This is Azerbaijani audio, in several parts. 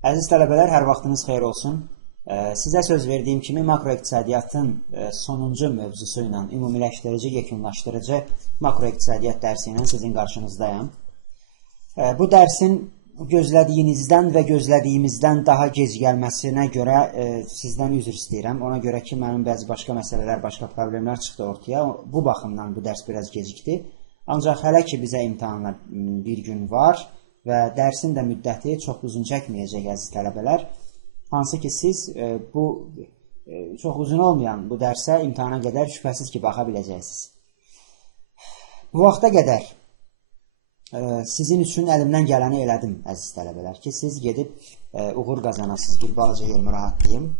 Əziz tələbələr, hər vaxtınız xeyir olsun. Sizə söz verdiyim kimi makroiqtisadiyyatın sonuncu mövzusu ilə ümumiləşdirici, yekunlaşdırıcı makroiqtisadiyyat dərsi ilə sizin qarşınızdayım. Bu dərsin gözlədiyinizdən və gözlədiyimizdən daha gec gəlməsinə görə sizdən üzr istəyirəm. Ona görə ki, mənim bəzi başqa məsələlər, başqa problemlər çıxdı ortaya. Bu baxımdan bu dərs biraz gecikdi. Ancaq hələ ki, bizə imtahana bir gün var və dərsin də müddəti çox uzun çəkməyəcək, əziz tələbələr. Hansı ki, siz bu çox uzun olmayan bu dərsə imtahana qədər şübhəsiz ki, baxa biləcəksiniz. Bu vaxta qədər sizin üçün əlimdən gələni elədim, əziz tələbələr, ki, siz gedib uğur qazanasınız. Bir balaca yerimi rahatlayım.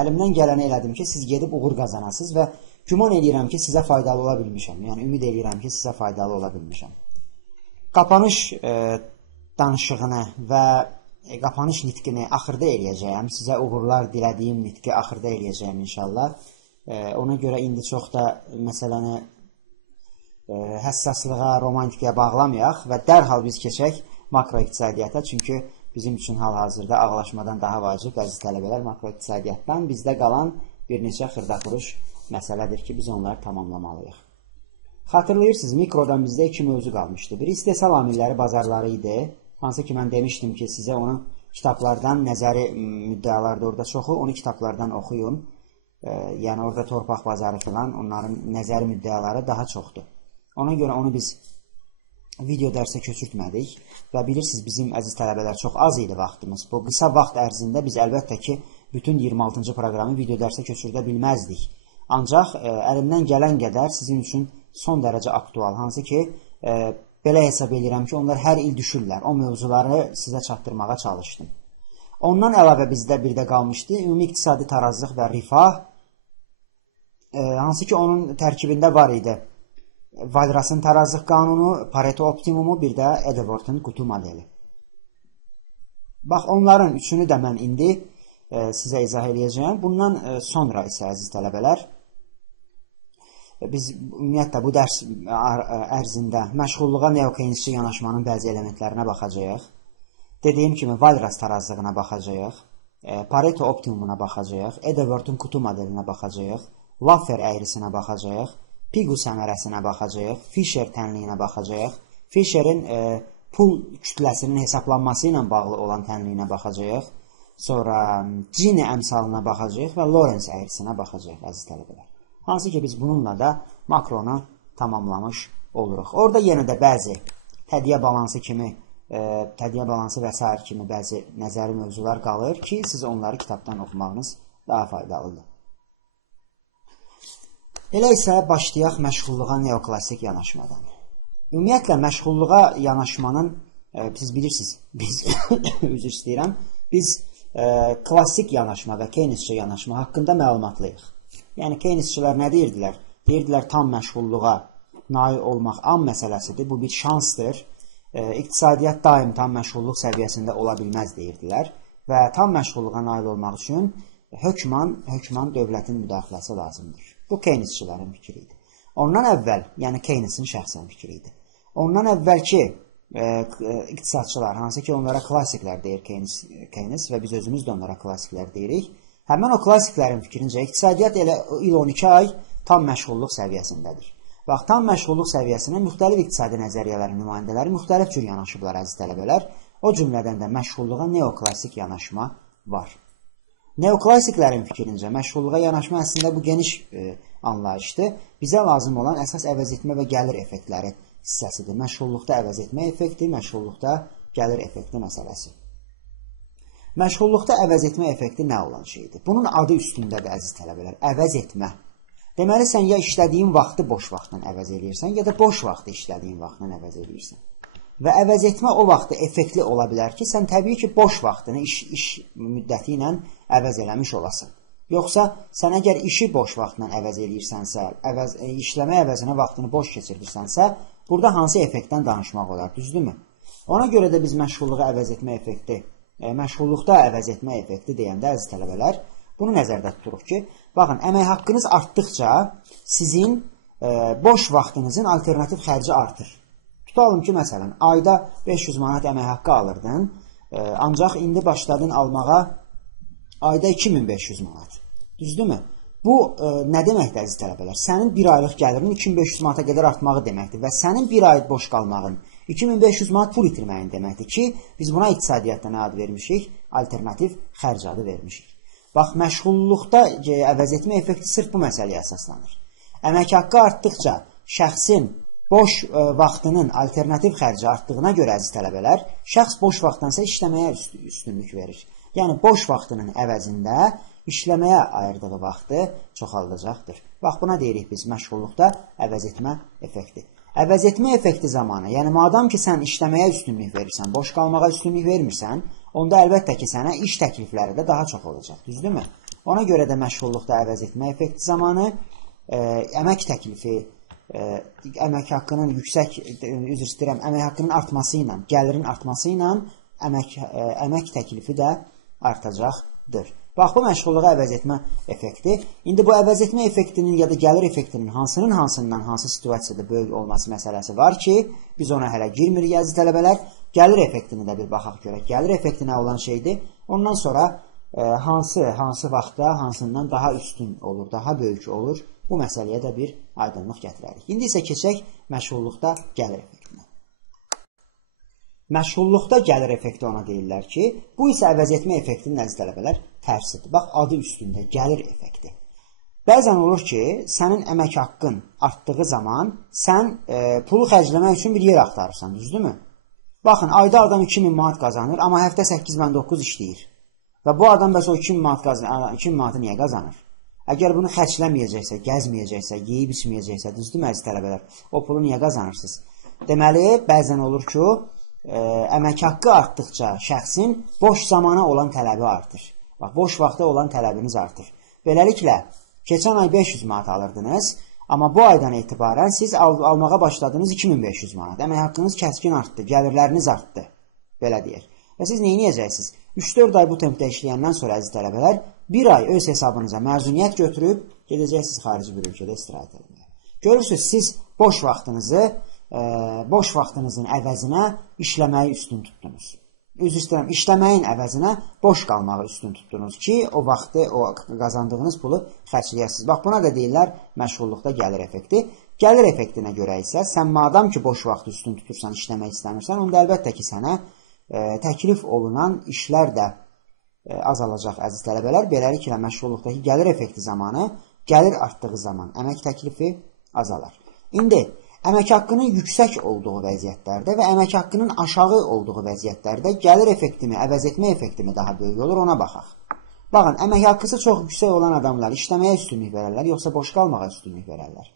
Əlimdən gələni elədim ki, siz gedib uğur qazanasınız və güman edirəm ki, sizə faydalı ola bilmişəm. Yəni, ümid edirəm ki, sizə faydalı ola bilmişəm. Qapanış danışığını və qapanış nitqini axırda eləyəcəyəm. Sizə uğurlar dilədiyim nitqi axırda eləyəcəyəm inşallah. Ona görə indi çox da məsələni həssaslığa, romantikaya bağlamayaq və dərhal biz keçək makroiqtisadiyyata. Çünki bizim üçün hal-hazırda ağlaşmadan daha vacib, əziz tələbələr, makroiqtisadiyyatdan bizdə qalan bir neçə xırda-xuruş məsələdir ki, biz onları tamamlamalıyıq. Xatırlayırsınız, mikrodan bizdə iki mövzu qalmışdı. Bir istehsal amilləri bazarları idi. Hansı ki, mən demişdim ki, sizə onu kitablardan, nəzəri müddəalarda orada çoxu, onu kitablardan oxuyun. Yəni, orada torpaq bazarı filan, onların nəzəri müddəaları daha çoxdur. Ona görə onu biz video dərsə köçürtmədik və bilirsiniz, bizim əziz tələbələr çox az idi vaxtımız. Bu qısa vaxt ərzində biz əlbəttə ki, bütün 26-cı proqramı video dərsə köçürdə bilməzdik. Ancaq əlimdən gələn qədər sizin üçün son dərəcə aktual. Hansı ki, belə hesab edirəm ki, onlar hər il düşürlər. O mövzuları sizə çatdırmağa çalışdım. Ondan əlavə bizdə bir də qalmışdı ümumi iqtisadi tarazlıq və rifah. Hansı ki, onun tərkibində var idi Walras'ın tarazlıq qanunu, Pareto optimumu, bir də Edwards'ın qutu modeli. Bax, onların üçünü də mən indi sizə izah edəcəyəm. Bundan sonra isə, əziz tələbələr, biz ümumiyyətlə bu dərs ərzində məşğulluğa neokeynisçi yanaşmanın bəzi elementlərinə baxacağıq. Dediyim kimi, Walras tarazlığına baxacağıq, Pareto optimumuna baxacağıq, Edwards'ın qutu modelinə baxacağıq, Laffer əyrisinə baxacağıq, Pigu səmərəsinə baxacağıq, Fisher tənliyinə baxacağıq, Fisherin pul kütləsinin hesablanması ilə bağlı olan tənliyinə baxacağıq, sonra Gini əmsalına baxacağıq və Lorentz əyrisinə baxacağıq, əziz tələbələr. Hansı ki, biz bununla da makronu tamamlamış oluruq. Orada yenə də bəzi hədiyyə balansı kimi, hədiyyə balansı və s. kimi bəzi nəzəri mövzular qalır ki, siz onları kitabdan oxumağınız daha faydalıdır. Elə isə başlayaq məşğulluğa neoklassik yanaşmadan. Ümumiyyətlə, məşğulluğa yanaşmanın, siz bilirsiniz, biz, üzr istəyirəm, biz klassik yanaşma və keynisçi yanaşma haqqında məlumatlıyıq. Yəni, keynisçilər nə deyirdilər? Deyirdilər, tam məşğulluğa nail olmaq an məsələsidir, bu bir şansdır. İqtisadiyyat daim tam məşğulluq səviyyəsində ola bilməz deyirdilər və tam məşğulluğa nail olmaq üçün hökman dövlətin müdaxiləsi lazımdır. Bu keynisçilərin fikri idi. Ondan əvvəl, yəni Keynesin şəxsən fikri idi. Ondan əvvəlki iqtisadçılar, hansı ki, onlara klassiklər deyir Keynes və biz özümüz də onlara klassiklər deyirik. Həmən o klassiklərin fikrincə iqtisadiyyat elə il 12 ay tam məşğulluq səviyyəsindədir. Bax, tam məşğulluq səviyyəsinə müxtəlif iqtisadi nəzəriyyələrin nümayəndələri müxtəlif cür yanaşıblar, əziz tələbələr. O cümlədən də məşğulluğa neoklassik yanaşma var. Neoklassiklərin fikrincə məşğulluğa yanaşma əslində bu geniş anlayışdır. Bizə lazım olan əsas əvəz etmə və gəlir effektləri hissəsidir. Məşğulluqda əvəz etmə effekti, məşğulluqda gəlir effekti məsələsi. Məşğulluqda əvəz etmə effekti nə olan şeydir? Bunun adı üstündədir, əziz tələbələr, əvəz etmə. Deməli, sən ya işlədiyin vaxtı boş vaxtdan əvəz edirsən, ya da boş vaxtı işlədiyin vaxtdan əvəz edirsən. Və əvəz etmə o vaxtı effektli ola bilər ki, sən təbii ki, boş vaxtını iş müddəti ilə əvəz eləmiş olasan. Yoxsa sən əgər işi boş vaxtla əvəz edirsənsə, işləmə əvəzinə vaxtını boş keçirirsənsə, burada hansı effektdən danışmaq olar, düzdürmü? Ona görə də biz məşğulluğa əvəz etmə effekti, məşğulluqda əvəz etmə effekti deyəndə, əziz tələbələr, bunu nəzərdə tuturuq ki, baxın, əmək haqqınız artdıqca sizin boş vaxtınızın alternativ xərci artır. Tutalım ki, məsələn, ayda 500 manat əmək haqqı alırdın, Ancaq indi başladın almağa ayda 2500 manat. Düzdürmü? Bu nə deməkdir əziz tələbələr? Sənin bir aylıq gəlirin 2500 manata qədər artmağı deməkdir və sənin bir ay boş qalmağın 2500 manat pul itirməyin deməkdir ki, biz buna iqtisadiyyatda nə ad vermişik? Alternativ xərc adı vermişik. Bax, məşğulluqda əvəz etmə effekti sırf bu məsələyə əsaslanır. Əmək haqqı artdıqca şəxsin boş vaxtının alternativ xərci artdığına görə əziz tələbələr, şəxs boş vaxtdansa işləməyə üstünlük verir. Yəni, boş vaxtının əvəzində işləməyə ayırdığı vaxtı çoxaldacaqdır. Bax, buna deyirik biz məşğulluqda əvəz etmə effekti. Əvəz etmə effekti zamanı, yəni madam ki, sən işləməyə üstünlük verirsən, boş qalmağa üstünlük vermirsən, onda əlbəttə ki, sənə iş təklifləri də daha çox olacaq, düzdürmü? Ona görə də məşğulluqda əvəz etmə effekti zamanı əmək təklifi, əmək haqqının əmək haqqının artması ilə, gəlirin artması ilə əmək təklifi də artacaqdır. Bax, bu məşğulluğa əvəz etmə effekti. İndi bu əvəz etmə effektinin ya da gəlir effektinin hansından hansı situasiyada böyük olması məsələsi var ki, biz ona hələ girmirik əziz tələbələr. Gəlir effektini də bir baxaq görək. Gəlir effekti nə olan şeydir? Ondan sonra hansı vaxtda hansından daha üstün olur, daha böyük olur? Bu məsələyə də bir aydınlıq gətirərik. İndi isə keçək məşğulluqda gəlir effektinə. Məşğulluqda gəlir effekti ona deyirlər ki, bu isə əvəz etmə effektinin əziz tələbələr tərsidir. Bax, adı üstündə gəlir effekti. Bəzən olur ki, sənin əmək haqqın artdığı zaman sən pulu xərcləmək üçün bir yer axtarırsan, düzdürmü? Baxın, ayda adam 2000 manat qazanır, amma həftə 8-9 işləyir. Və bu adam bəs o 2000 manatı niyə qazanır? Əgər bunu xərcləməyəcəksə, gəzməyəcəksə, yeyib içməyəcəksə, düzdürmü əziz tələbələr, o pulu niyə qazanırsınız? Deməli, bəzən olur ki, əmək haqqı artdıqca şəxsin boş zamana olan tələbi artır. Bax, boş vaxta olan tələbiniz artır. Beləliklə, keçən ay 500 manat alırdınız, amma bu aydan etibarən siz almağa başladınız 2500 manat. Əmək haqqınız kəskin artdı, gəlirləriniz artdı, belə deyək. Və siz neyniyəcəksiniz? 3-4 ay bu tempdə işləyəndən sonra əziz tələbələr, bir ay öz hesabınıza məzuniyyət götürüb, gedəcəksiniz xarici bir ölkədə istirahət etməyə. Görürsünüz, siz boş vaxtınızın əvəzinə işləməyi üstün tutdunuz. Üzr istəyirəm, işləməyin əvəzinə boş qalmağı üstün tutdunuz ki, o vaxtı, o qazandığınız pulu xərcləyəsiniz. Bax, buna da deyirlər məşğulluqda gəlir effekti. Gəlir effektinə görə isə sən madam ki, boş vaxtı üstün tutursan, işləmək istəmirsən, onda əlbəttə ki, sənə təklif olunan işlər də azalacaq əziz tələbələr. Beləliklə, məşğulluqdakı gəlir effekti zamanı, gəlir artdığı zaman əmək təklifi azalar. İndi, əmək haqqının yüksək olduğu vəziyyətlərdə və əmək haqqının aşağı olduğu vəziyyətlərdə gəlir effektimi, əvəz etmə effektimi daha böyük olur, ona baxaq. Baxın, əmək haqqısı çox yüksək olan adamlar işləməyə üstünlük verərlər, yoxsa boş qalmağa üstünlük verərlər.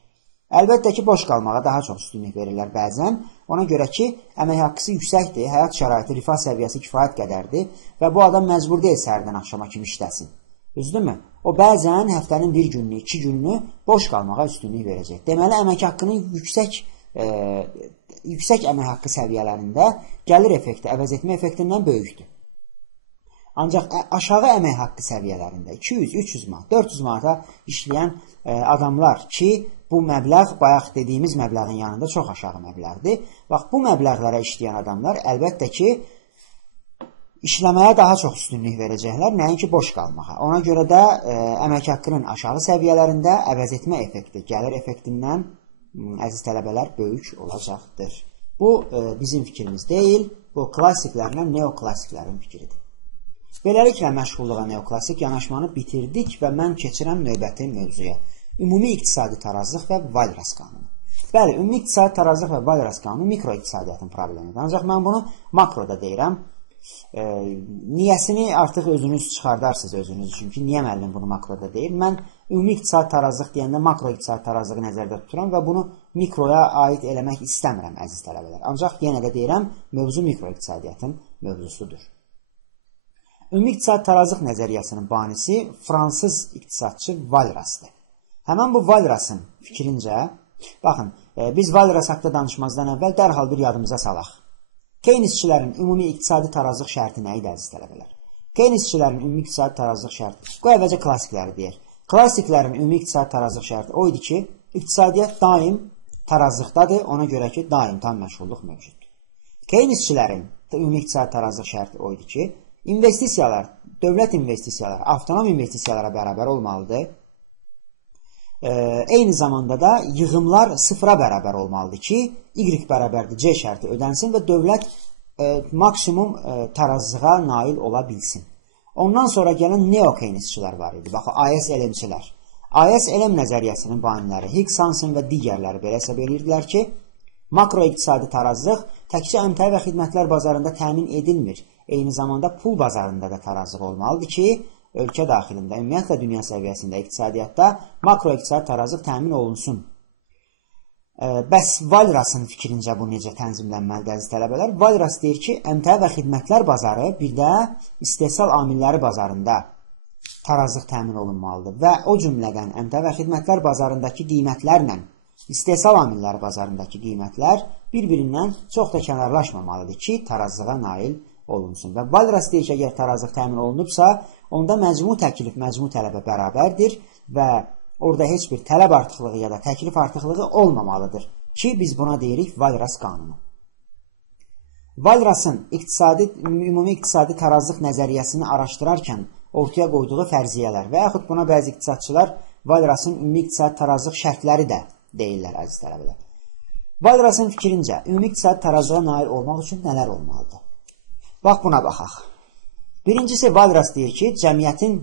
Əlbəttə ki, boş qalmağa daha çox üstünlük verirlər bəzən. Ona görə ki, əmək haqqısı yüksəkdir, həyat şəraiti, rifah səviyyəsi kifayət qədərdir və bu adam məcbur deyil səhərdən axşama kimi işləsin. Düzdürmü? O bəzən həftənin bir gününü, 2 gününü boş qalmağa üstünlük verəcək. Deməli, əmək haqqının yüksək əmək haqqı səviyyələrində gəlir effekti, əvəz etmə effektindən böyükdür. Ancaq aşağı əmək haqqı səviyyələrində 200-300 manat, 400 manata işləyən adamlar ki, bu məbləğ bayaq dediyimiz məbləğin yanında çox aşağı məbləğdir. Bax, bu məbləğlərə işləyən adamlar əlbəttə ki, işləməyə daha çox üstünlük verəcəklər, nəinki boş qalmağa. Ona görə də əmək haqqının aşağı səviyyələrində əvəz etmə effekti, gəlir effektindən əziz tələbələr böyük olacaqdır. Bu bizim fikrimiz deyil, bu klassiklərlə neoklassiklərin fikridir. Beləliklə məşğulluğa neoklasik yanaşmanı bitirdik və mən keçirəm növbəti mövzuya. Ümumi iqtisadi tarazlıq və Walras qanunu. Bəli, ümumi iqtisadi tarazlıq və Walras qanunu mikroiqtisadiyyatın problemidir. Ancaq mən bunu makroda deyirəm. Niyəsini artıq özünüz çıxardarsınız özünüz üçün ki, niyə müəllim bunu makroda deyir? Mən ümumi iqtisadi tarazlıq deyəndə makroiqtisadi tarazlığı nəzərdə tuturam və bunu mikroya aid eləmək istəmirəm əziz tələbələr. Ancaq yenə də deyirəm, mövzu mikroiqtisadiyyatın mövzusudur. Ümumi iqtisadi tarazlıq nəzəriyyəsinin banisi fransız iqtisadçı Walrasdır. Həmən bu Walrasın fikrincə, baxın, biz Walras haqda danışmazdan əvvəl dərhal bir yadımıza salaq. Keynesçilərin ümumi iqtisadi tarazlıq şərti nə idi əziz tələbələr? Keynesçilərin ümumi iqtisadi tarazlıq şərti, qoy əvvəlcə klassikləri deyək. Klassiklərin ümumi iqtisadi tarazlıq şərti o idi ki, iqtisadiyyat daim tarazlıqdadır, ona görə ki, daim tam məşğulluq mövcuddur. Keynesçilərin ümumi iqtisadi tarazlıq şərti o idi ki, investisiyalar, dövlət investisiyaları, avtonom investisiyalara bərabər olmalıdır. Eyni zamanda da yığımlar sıfıra bərabər olmalıdır ki, Y bərabərdir C şərti ödənsin və dövlət maksimum tarazlığa nail ola bilsin. Ondan sonra gələn neo-keynesçilər var idi. Baxın, IS-LM-çilər. IS-LM nəzəriyyəsinin banilləri Higgs, Hansen və digərləri belə hesab edirdilər ki, makroiqtisadi tarazlıq təkcə əmtəə və xidmətlər bazarında təmin edilmir. Eyni zamanda pul bazarında da tarazlıq olmalıdır ki, ölkə daxilində, ümumiyyətlə dünya səviyyəsində iqtisadiyyatda makroiqtisadi tarazlıq təmin olunsun. Bəs Walrasın fikrincə bu necə tənzimlənməlidir, əziz tələbələr? Walras deyir ki, əmtəə və xidmətlər bazarı bir də istehsal amilləri bazarında tarazlıq təmin olunmalıdır və o cümlədən əmtəə və xidmətlər bazarındakı qiymətlərlə istehsal amilləri bazarındakı qiymətlər bir-birindən çox da kənarlaşmamalıdır ki, tarazlığa nail olunsun. Və Walras deyir ki, əgər tarazlıq təmin olunubsa, onda məcmu təklif, məcmu tələbə bərabərdir və orada heç bir tələb artıqlığı ya da təklif artıqlığı olmamalıdır ki, biz buna deyirik Walras qanunu. Walrasın ümumi iqtisadi tarazlıq nəzəriyyəsini araşdırarkən ortaya qoyduğu fərziyyələr və yaxud buna bəzi iqtisadçılar Walrasın ümumi iqtisadi tarazlıq şərtləri də deyirlər, əziz tələbələr. Walrasın fikrincə, ümumi iqtisadi tarazlığa nail olmaq üçün nələr olmalıdır? Bax, buna baxaq. Birincisi, Walras deyir ki, cəmiyyətin,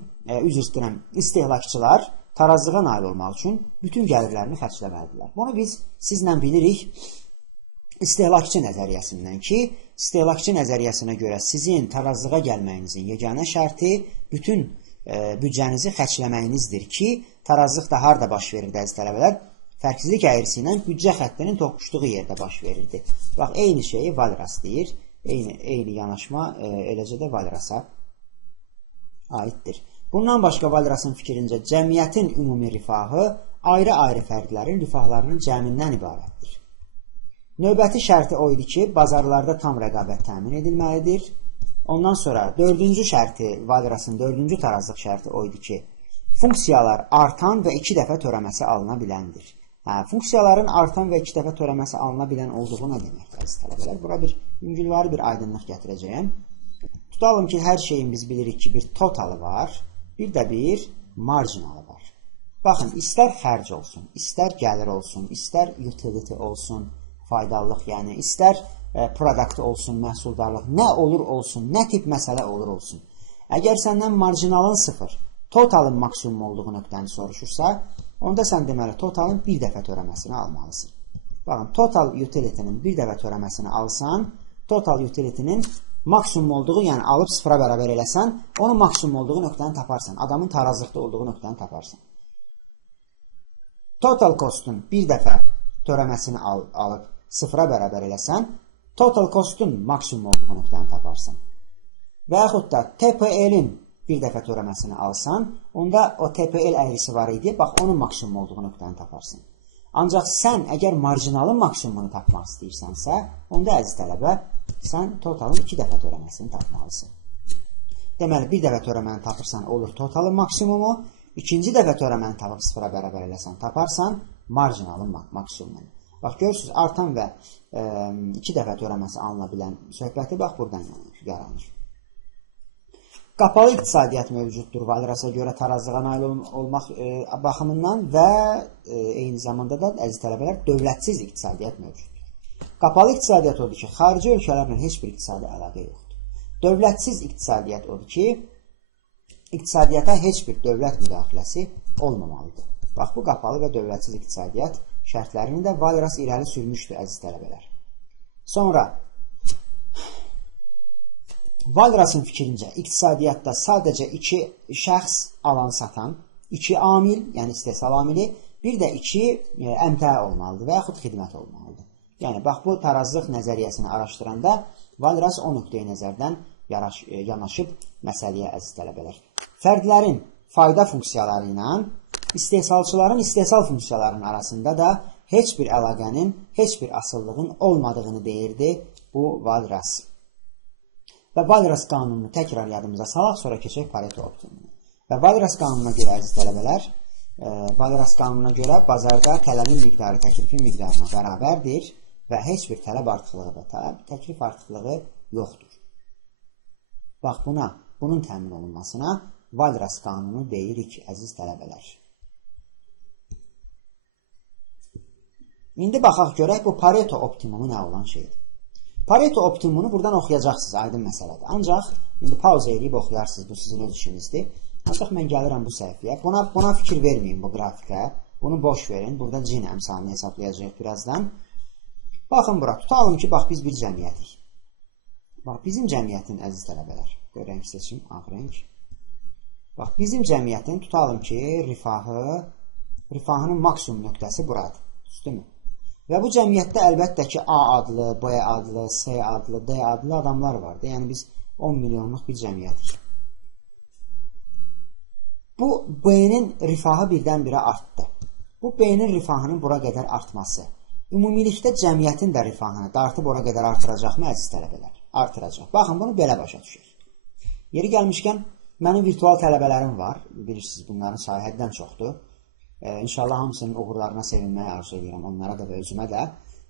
istehlakçılar tarazlığa nail olmaq üçün bütün gəlirlərini xərcləməlidirlər. Bunu biz sizlə bilirik istehlakçı nəzəriyyəsindən ki, istehlakçı nəzəriyyəsinə görə sizin tarazlığa gəlməyinizin yeganə şərti bütün büdcənizi xərcləməyinizdir ki, tarazlıq da harada baş verir, əziz tələbələr? Fərqsizlik əyrisi ilə büdcə xəttinin toqquşduğu yerdə baş verirdi. Bax, eyni şeyi Walras deyir. Eyni yanaşma eləcə də Walrasa aiddir. Bundan başqa Walrasın fikrincə cəmiyyətin ümumi rifahı ayrı-ayrı fərdlərin rifahlarının cəmindən ibarətdir. Növbəti şərti o idi ki, bazarlarda tam rəqabət təmin edilməlidir. Ondan sonra dördüncü şərti, Walrasın dördüncü tarazlıq şərti o idi ki, funksiyalar artan və 2 dəfə törəməsi alına biləndir. Funksiyaların artan və 2 dəfə törəməsi alına bilən olduğu nə deməkdir, əziz tələbələr? Bura bir yüngülvari bir aydınlıq gətirəcəyəm. Tutalım ki, hər şeyin biz bilirik ki, bir totalı var, bir də bir marjinalı var. Baxın, istər xərc olsun, istər gəlir olsun, istər utility olsun, faydalılıq, yəni istər product olsun, məhsuldarlıq, nə olur olsun, nə tip məsələ olur olsun. Əgər səndən marjinalın 0, totalın maksimum olduğu nöqtəni soruşursa, onda sən deməli totalın bir dəfə törəməsini almalısın. Baxın, total utility'nin bir dəfə törəməsini alsan, total utility'nin maksimum olduğu, yəni alıb 0-a bərabər eləsən, onun maksimum olduğu nöqtəni taparsan. Adamın tarazlıqda olduğu nöqtəni taparsan. Total cost'un bir dəfə törəməsini alıb 0-a bərabər eləsən, total cost'un maksimum olduğu nöqtəni taparsan. Və yaxud da TPL-in bir dəfə törəməsini alsan, onda o TPL əyrisi var idi, bax, onun maksimum olduğu nöqtəni taparsın. Ancaq sən, əgər marjinalın maksimumunu tapmaq istəyirsənsə, onda əziz tələbə, sən totalın 2 dəfə törəməsini tapmalısın. Deməli, bir dəfə törəməni tapırsan, olur totalın maksimumu, ikinci dəfə törəməni tapıb 0-a bərabər eləsən, taparsan marjinalın maksimumunu. Bax, görürsünüz, artan və 2 dəfə törəməsi alına bilən söhbəti, bax, buradan yaranır. Qapalı iqtisadiyyat mövcuddur Walrasa görə tarazlığa nail olmaq baxımından və eyni zamanda da, əziz tələbələr, dövlətsiz iqtisadiyyat mövcuddur. Qapalı iqtisadiyyat odur ki, xarici ölkələrlə heç bir iqtisadi əlaqə yoxdur. Dövlətsiz iqtisadiyyat odur ki, iqtisadiyyata heç bir dövlət müdaxiləsi olmamalıdır. Bax, bu qapalı və dövlətsiz iqtisadiyyat şərtlərini də Walras irəli sürmüşdür, əziz tələbələr. Sonra, Walrasın fikrincə, iqtisadiyyatda sadəcə 2 şəxs alan-satan, 2 amil, yəni istehsal amili, bir də 2 əmtəə olmalıdır və yaxud xidmət olmalıdır. Yəni, bax, bu tarazlıq nəzəriyyəsini araşdıranda Walras o nöqteyi nəzərdən yanaşıb məsələyə, əziz tələbələr. Fərdlərin fayda funksiyaları ilə istehsalçıların istehsal funksiyalarının arasında da heç bir əlaqənin, heç bir asıllığın olmadığını deyirdi bu Walras. Və Walras qanununu təkrar yadımıza salaq, sonra keçək Pareto optimumuna. Və Walras qanununa görə, əziz tələbələr, Walras qanununa görə bazarda tələbin miqdarı təklifin miqdarına bərabərdir və heç bir tələb artıqlığı və təklif artıqlığı yoxdur. Bax bunun təmin olunmasına Walras qanunu deyirik, əziz tələbələr. İndi baxaq görək bu Pareto optimumu nə olan şeydir. Pareto optimumunu buradan oxuyacaqsınız, aydın məsələdir. Ancaq indi pauza edib oxuyarsınız, bu sizin öz işinizdir. Ancaq mən gəlirəm bu səhifəyə. Buna fikir verməyin bu qrafikə. Bunu boş verin. Burada cin əmsalını hesablayacaq birazdan. Baxın bura. Tutalım ki, bax biz bir cəmiyyətik. Bax bizim cəmiyyətin əziz tələbələr. Rəng seçim, ağ rəng. Bax bizim cəmiyyətin tutalım ki, rifahının maksimum nöqtəsi buradır. Düzdürmü? Və bu cəmiyyətdə əlbəttə ki, A adlı, B adlı, C adlı, D adlı adamlar vardı. Yəni biz 10 milyonluq bir cəmiyyətik. Bu B-nin rifahı birdən-birə artdı. Bu B-nin rifahının bura qədər artması ümumilikdə cəmiyyətin də rifahını dartıb ora qədər artıracaqmı əziz tələbələr? Artıracaq. Baxın, bunu belə başa düşək. Yeri gəlmişkən, mənim virtual tələbələrim var. Bilirsiniz, bunların sayı həddən çoxdur. İnşallah hamısının uğurlarına sevinməyi arzu edirəm, onlara da və özümə də.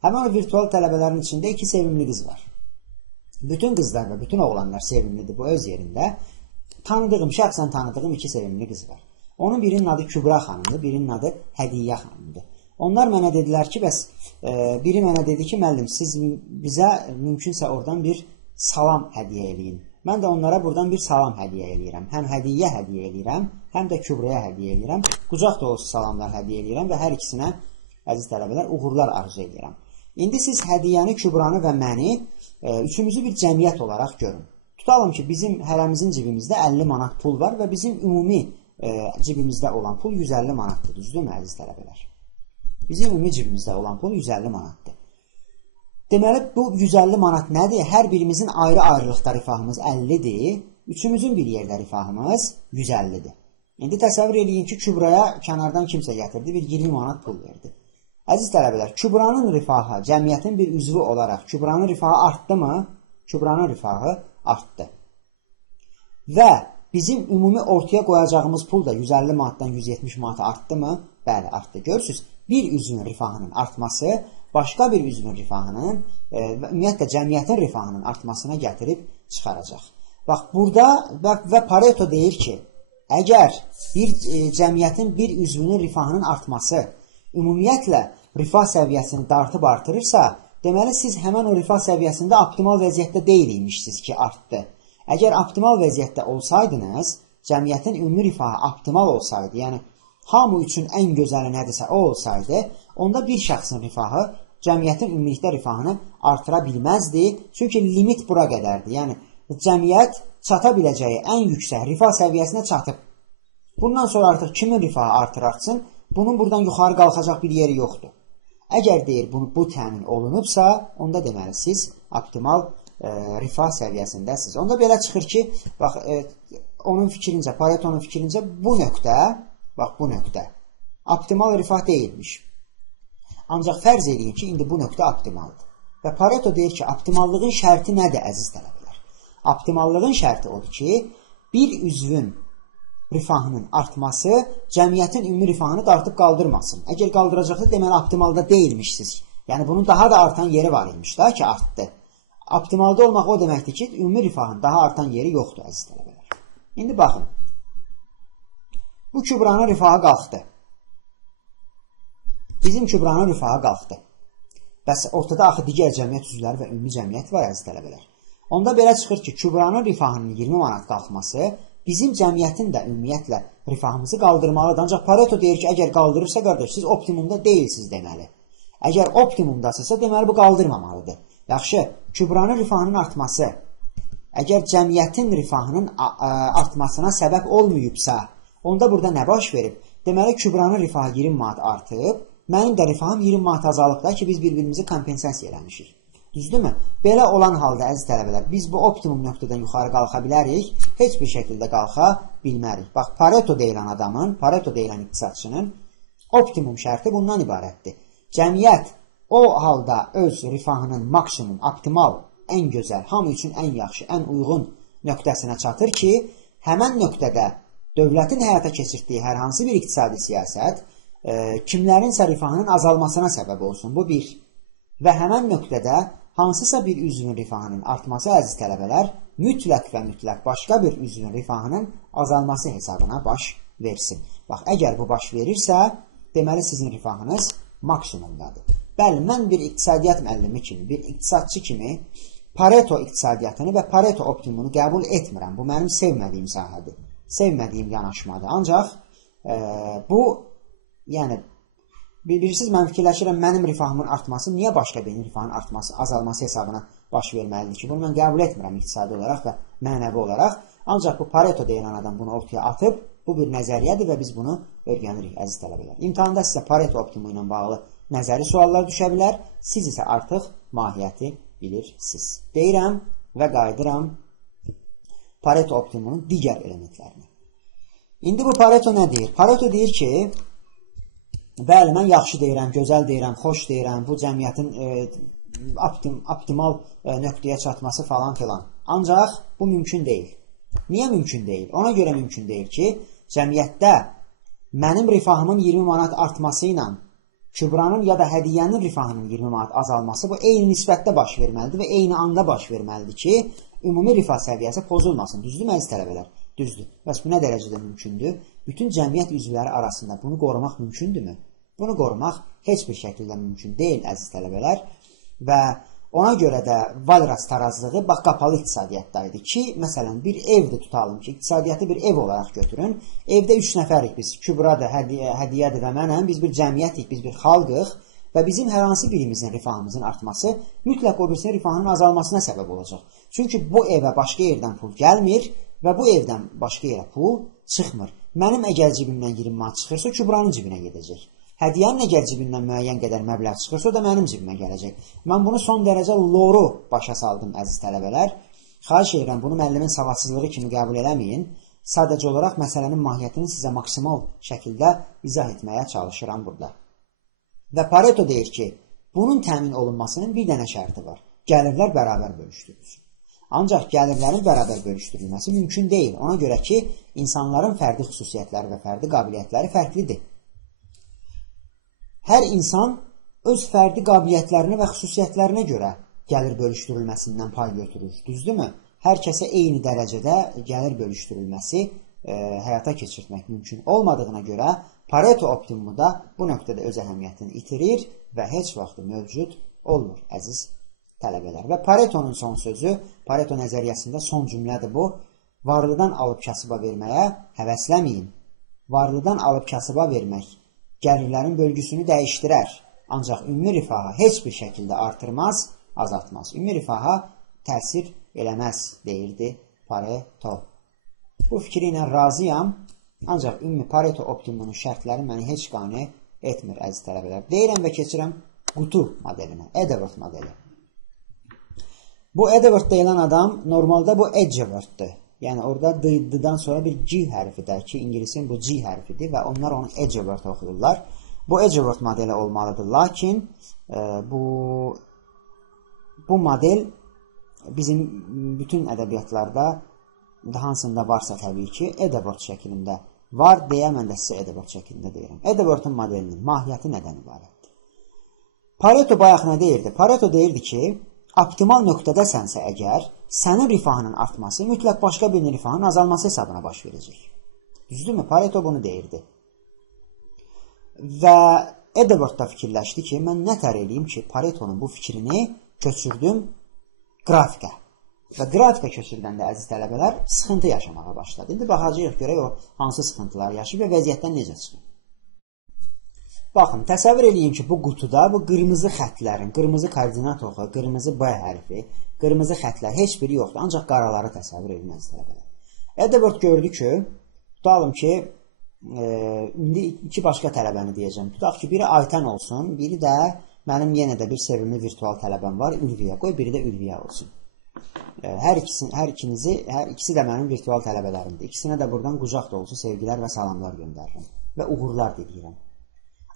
Həmin o virtual tələbələrin içində 2 sevimli qız var. Bütün qızlar və bütün oğlanlar sevimlidir bu öz yerində. Şəxsən tanıdığım 2 sevimli qız var. Onun birinin adı Kübra xanımdır, birinin adı Hədiyyə xanımdır. Onlar mənə dedilər ki, bəs biri mənə dedi ki, müəllim, siz bizə mümkünsə oradan bir salam hədiyyə eləyin. Mən də onlara buradan bir salam hədiyyə eləyirəm. Həm hədiyyə hədiyyə eləyirəm, həm də Kübraya hədiyyə eləyirəm. Qucaq dolusu salamlar hədiyyə eləyirəm və hər ikisinə, əziz tələbələr, uğurlar arzu edirəm. İndi siz hədiyyəni, Kübranı və məni üçümüzü bir cəmiyyət olaraq görün. Tutalım ki, bizim hərəmizin cibimizdə 50 manat pul var və bizim ümumi cibimizdə olan pul 150 manatdır. Düzdürmü, əziz tələbələr? Bizim ümumi cibimizdə olan pul 150 manatdır. Deməli, bu 150 manat nədir? Hər birimizin ayrı-ayrılıqda rifahımız 50-dir. Üçümüzün bir yerdə rifahımız 150-dir. İndi təsəvvür edin ki, Kübraya kənardan kimsə gətirdi, bir 20 manat pul verdi. Əziz tələbələr, Kübranın rifahı, cəmiyyətin bir üzvü olaraq Kübranın rifahı artdı mı? Kübranın rifahı artdı. Və bizim ümumi ortaya qoyacağımız pul da 150 manatdan 170 manata artdı mı? Bəli, artdı. Görürsünüz, bir üzvün rifahının artması başqa bir üzvün rifahının, ümumiyyətlə cəmiyyətin rifahının artmasına gətirib çıxaracaq. Bax, burada və Pareto deyir ki, əgər bir cəmiyyətin bir üzvünün rifahının artması ümumiyyətlə rifah səviyyəsini dartıb artırırsa, deməli, siz həmən o rifah səviyyəsində optimal vəziyyətdə deyilikmişsiniz ki, artdı. Əgər optimal vəziyyətdə olsaydınız, cəmiyyətin ümumi rifahı optimal olsaydı, yəni hamı üçün ən gözəli nədirsə o olsaydı, onda bir şəxsin rifahı cəmiyyətin ümumilikdə rifahını artıra bilməzdi. Çünki limit bura qədərdir. Yəni, cəmiyyət çata biləcəyi ən yüksək rifah səviyyəsinə çatıb. Bundan sonra artıq kimin rifahı artır-artsın, bunun buradan yuxarı qalxacaq bir yeri yoxdur. Əgər deyir, bu təmin olunubsa, onda deməli, siz optimal rifah səviyyəsindəsiniz. Onda belə çıxır ki, bax, onun fikrincə, Pareto'nun fikrincə bu nöqtə, bax, bu nöqtə optimal rifah deyilmiş. Ancaq fərz edin ki, indi bu nöqtə optimaldır. Və Pareto deyir ki, optimallığın şərti nədir, əziz tələbələr? Optimallığın şərti odur ki, bir üzvün rifahının artması cəmiyyətin ümumi rifahını dartıb qaldırmasın. Əgər qaldıracaqsa, deməli, optimalda deyilmişsiniz. Yəni, bunun daha da artan yeri var imiş da ki, artdı. Optimalda olmaq o deməkdir ki, ümumi rifahın daha artan yeri yoxdur, əziz tələbələr. İndi baxın. Bu Kübranın rifahı qalxdı. Bizim Kübranın rifahı qalxdı. Bəs ortada axı digər cəmiyyət üzvləri və ümumi cəmiyyət var, əziz tələbələr. Onda belə çıxır ki, Kübranın rifahının 20 manat qalxması bizim cəmiyyətin də ümumiyyətlə rifahımızı qaldırmalıdır. Ancaq Pareto deyir ki, əgər qaldırırsa, qardaş, siz optimumda deyilsiniz deməli. Əgər optimumdasınızsa, deməli, bu qaldırmamalıdır. Yaxşı, Kübranın rifahının artması, əgər cəmiyyətin rifahının artmasına səbəb olmayıbsa, onda burada nə baş verib? Deməli, Kübranın rifahı 20 manat artıb, mənim də rifahım 20 manat azalıb da ki, biz bir-birimizi kompensasiya eləmişik. Düzdürmü? Belə olan halda, əziz tələbələr, biz bu optimum nöqtədən yuxarı qalxa bilərik, heç bir şəkildə qalxa bilmərik. Bax, Pareto deyilən adamın, Pareto deyilən iqtisadçının optimum şərti bundan ibarətdir. Cəmiyyət o halda öz rifahının maksimum, optimal, ən gözəl, hamı üçün ən yaxşı, ən uyğun nöqtəsinə çatır ki, həmən nöqtədə dövlətin həyata keçirdiyi hər hansı bir iqtisadi siyasət kimlərinsə rifahının azalmasına səbəb olsun. Bu bir. Və həmən nöqtədə hansısa bir üzvün rifahının artması əziz tələbələr, mütləq və mütləq başqa bir üzvün rifahının azalması hesabına baş versin. Bax, əgər bu baş verirsə, deməli sizin rifahınız maksimumdadır. Bəli, mən bir iqtisadiyyat müəllimi kimi, bir iqtisadçı kimi Pareto iqtisadiyyatını və Pareto optimumunu qəbul etmirəm. Bu mənim sevmədiyim sahədir, sevmədiyim yanaşmadır. Ancaq bu, yəni, bilirsiniz, mən fikirləşirəm, mənim rifahımın artması niyə başqa birinin rifahının artması, azalması hesabına baş verməlidir ki? Bunu mən qəbul etmirəm iqtisadi olaraq və mənəvi olaraq. Ancaq bu Pareto deyilən adam bunu ortaya atıb, bu bir nəzəriyyədir və biz bunu öyrənirik, əziz tələbələr. İmtahanda sizə Pareto optimumu ilə bağlı nəzəri suallar düşə bilər, siz isə artıq mahiyyəti bilirsiniz. Deyirəm və qayıdıram Pareto optimumunun digər elementlərini. İndi bu Pareto nə deyir? Pareto deyir ki, bəli, mən yaxşı deyirəm, gözəl deyirəm, xoş deyirəm, bu cəmiyyətin optimal nöqtəyə çatması falan filan. Ancaq bu mümkün deyil. Niyə mümkün deyil? Ona görə mümkün deyil ki, cəmiyyətdə mənim rifahımın 20 manat artması ilə Kübranın ya da hədiyyənin rifahının 20 manat azalması bu eyni nisbətdə baş verməlidir və eyni anda baş verməlidir ki, ümumi rifah səviyyəsi pozulmasın. Düzdür mü, əziz tələbələr? Düzdür. Bəs bu nə dərəcədə mümkündür? Bütün cəmiyyət üzvləri arasında bunu qorumaq mümkündürmü? Bunu qorumaq heç bir şəkildə mümkün deyil, əziz tələbələr. Və ona görə də Valras tarazlığı bax, qapalı iqtisadiyyatdaydı ki, məsələn, bir evdir tutalım ki, iqtisadiyyatı bir ev olaraq götürün. Evdə 3 nəfərik biz, Kübradır, hədiyyədir və mənəm, biz bir cəmiyyətik, biz bir xalqıq və bizim hər hansı birimizin rifahımızın artması mütləq o birisinin rifahının azalmasına səbəb olacaq. Çünki bu evə başqa yerdən pul gəlmir və bu evdən başqa yerə pul çıxmır. Mənim əgər cibimdən 20 manat çıxırsa, Kübranın cibinə gedəcək. Hədiyyənin əgər cibindən müəyyən qədər məbləğ çıxırsa, o da mənim cibimə gələcək. Mən bunu son dərəcə loru başa saldım, əziz tələbələr. Xahiş edirəm, bunu müəllimin savadsızlığı kimi qəbul eləməyin. Sadəcə olaraq məsələnin mahiyyətini sizə maksimal şəkildə izah etməyə çalışıram burada. Və Pareto deyir ki, bunun təmin olunmasının bir dənə şərti var. Gəlirlər bərabər bölüşdürülsün. Ancaq gəlirlərin bərabər bölüşdürülməsi mümkün deyil. Ona görə ki, insanların fərdi xüsusiyyətləri və fərdi qabiliyyətləri fərqlidir. Hər insan öz fərdi qabiliyyətlərinə və xüsusiyyətlərinə görə gəlir bölüşdürülməsindən pay götürür. Düzdürmü? Hər kəsə eyni dərəcədə gəlir bölüşdürülməsi həyata keçirtmək mümkün olmadığına görə Pareto optimumu da bu nöqtədə öz əhəmiyyətini itirir və heç vaxt mövcud olmur, əziz tələbələr. Və Paretonun son sözü, Pareto nəzəriyyəsində son cümlədir bu, varlıdan alıb kasıba verməyə həvəsləməyin. Varlıdan alıb kasıba vermək gəlirlərin bölgüsünü dəyişdirər. Ancaq ümumi rifaha heç bir şəkildə artırmaz, azaltmaz. Ümumi rifaha təsir eləməz, deyirdi Pareto. Bu fikri ilə razıyam, ancaq ümumi Pareto optimumunun şərtləri məni heç qane etmir, əziz tələbələr. Deyirəm və keçirəm qutu modelinə, Edward modeli. Bu Edward deyilən adam normalda bu Edgeworth'dır. Yəni orada D-dən sonra bir G hərfidir ki, İngilisin bu G hərfidir və onlar onu Edgeworth oxuyurlar. Bu Edgeworth modeli olmalıdır. Lakin bu model bizim bütün ədəbiyyatlarda hansında varsa təbii ki, Edgeworth şəklində var deyə mən də sizə Edgeworth şəklində deyirəm. Edgeworth'un modelinin mahiyyəti nədən ibarətdir? Pareto bayaq nə deyirdi? Pareto deyirdi ki, optimal nöqtədəsənsə əgər, sənin rifahının artması mütləq başqa birinin rifahının azalması hesabına baş verəcək. Düzdürmü? Pareto bunu deyirdi. Və Edward da fikirləşdi ki, mən nətər eləyim ki, Paretonun bu fikrini köçürdüm qrafikə. Və qrafikə köçürdəndə, əziz tələbələr, sıxıntı yaşamağa başladı. İndi baxacağıq görək o hansı sıxıntılar yaşayıb və vəziyyətdən necə çıxır. Baxın, təsəvvür edin ki, bu qutuda bu qırmızı xətlərin, qırmızı koordinat oxu, qırmızı B hərfi, qırmızı xətlər heç biri yoxdur, ancaq qaraları təsəvvür edin, əziz tələbələr. Edward gördü ki, tutalım ki, indi iki başqa tələbəni deyəcəm. Tutaq ki, biri Aytən olsun, biri də mənim yenə də bir sevimli virtual tələbəm var, Ülviyə. Qoy, biri də Ülviyə olsun. Hər ikisi də mənim virtual tələbələrimdir. İkisinə də buradan qucaq dolusu sevgilər və salamlar göndərirəm və uğurlar diləyirəm.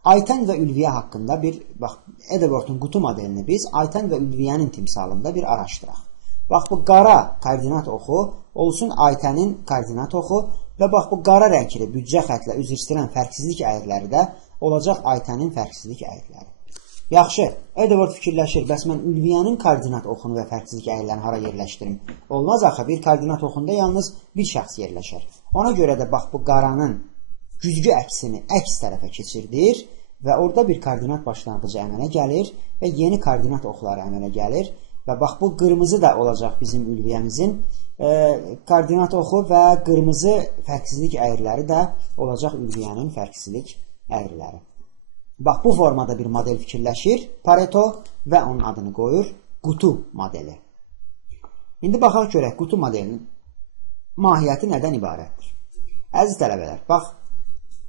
Aytən və Ülviyə haqqında bir, bax, Edward'un qutu modelini biz Aytən və Ülviyənin timsalında bir araşdıraq. Bax, bu qara koordinat oxu olsun Aytənin koordinat oxu və bax, bu qara rəngli büdcə xətlə üzr istəyirən fərqsizlik əyirləri də olacaq Aytənin fərqsizlik əyirləri. Yaxşı, Edward fikirləşir, bəs mən ülviyyənin koordinat oxunu və fərqsizlik əyrilərini hara yerləşdirim? Olmaz axı, bir koordinat oxunda yalnız bir şəxs yerləşər. Ona görə də bax bu qaranın güzgü əksini əks tərəfə keçirdir və orada bir koordinat başlanğıcı əmələ gəlir və yeni koordinat oxları əmələ gəlir və bax bu qırmızı da olacaq bizim ülviyyəmizin koordinat oxu və qırmızı fərqsizlik əyriləri də olacaq ülviyyənin fərqsizlik əyriləri. Bax, bu formada bir model fikirləşir Pareto və onun adını qoyur qutu modeli. İndi baxaq görək, qutu modelinin mahiyyəti nədən ibarətdir? Əziz tələbələr, bax,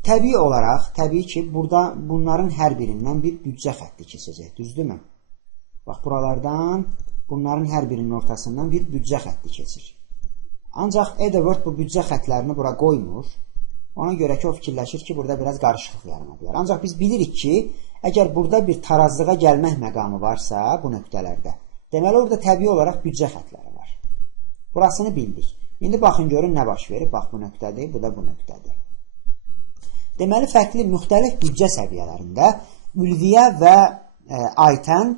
təbii olaraq, təbii ki, burada bunların hər birindən bir büdcə xətti keçəcək, düzdürmü? Bax, buralardan bunların hər birinin ortasından bir büdcə xətti keçir. Ancaq Edward bu büdcə xəttlərini bura qoymur. Ona görə ki, o fikirləşir ki, burada biraz qarışıqlıq yarana bilər. Ancaq biz bilirik ki, əgər burada bir tarazlığa gəlmək məqamı varsa bu nöqtələrdə, deməli orada təbii olaraq büdcə xəttləri var. Burasını bildik. İndi baxın, görün nə baş verir. Bax, bu nöqtədir, bu da bu nöqtədir. Deməli, fərqli müxtəlif büdcə səviyyələrində ülviyyə və aytən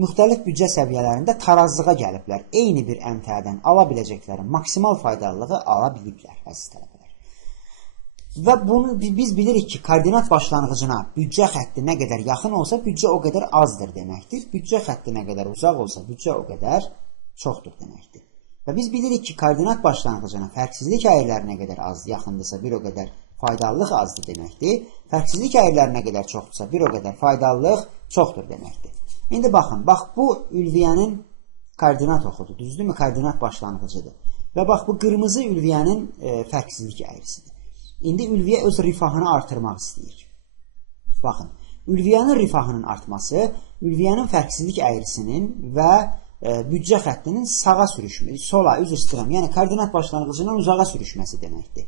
müxtəlif büdcə səviyyələrində tarazlığa gəliblər. Eyni bir əmtədən ala biləcəkləri maksimal faydalılığı ala biliblər, əziz tələbələr. Və bunu biz bilirik ki, koordinat başlanğıcına büdcə xətti nə qədər yaxın olsa, büdcə o qədər azdır deməkdir. Büdcə xətti nə qədər uzaq olsa, büdcə o qədər çoxdur deməkdir. Və biz bilirik ki, koordinat başlanğıcına fərqsizlik əyriləri nə qədər az yaxındırsa, bir o qədər faydalılıq azdır deməkdir. Fərqsizlik əyriləri nə qədər çoxdursa, bir o qədər faydalılıq çoxdur deməkdir. İndi baxın, bax bu ülviyyənin koordinat oxudur, düzdürmü? Koordinat başlanğıcıdır. Və bax bu qırmızı ülviyyənin fərqsizlik əyrisidir. İndi ülviyyə öz rifahını artırmaq istəyir. Baxın, ülviyyənin rifahının artması, ülviyyənin fərqsizlik əyrisinin və büdcə xəttinin sağa sürüşməsi, sola, üzr istəyirəm, yəni koordinat başlanğıcından uzağa sürüşməsi deməkdir.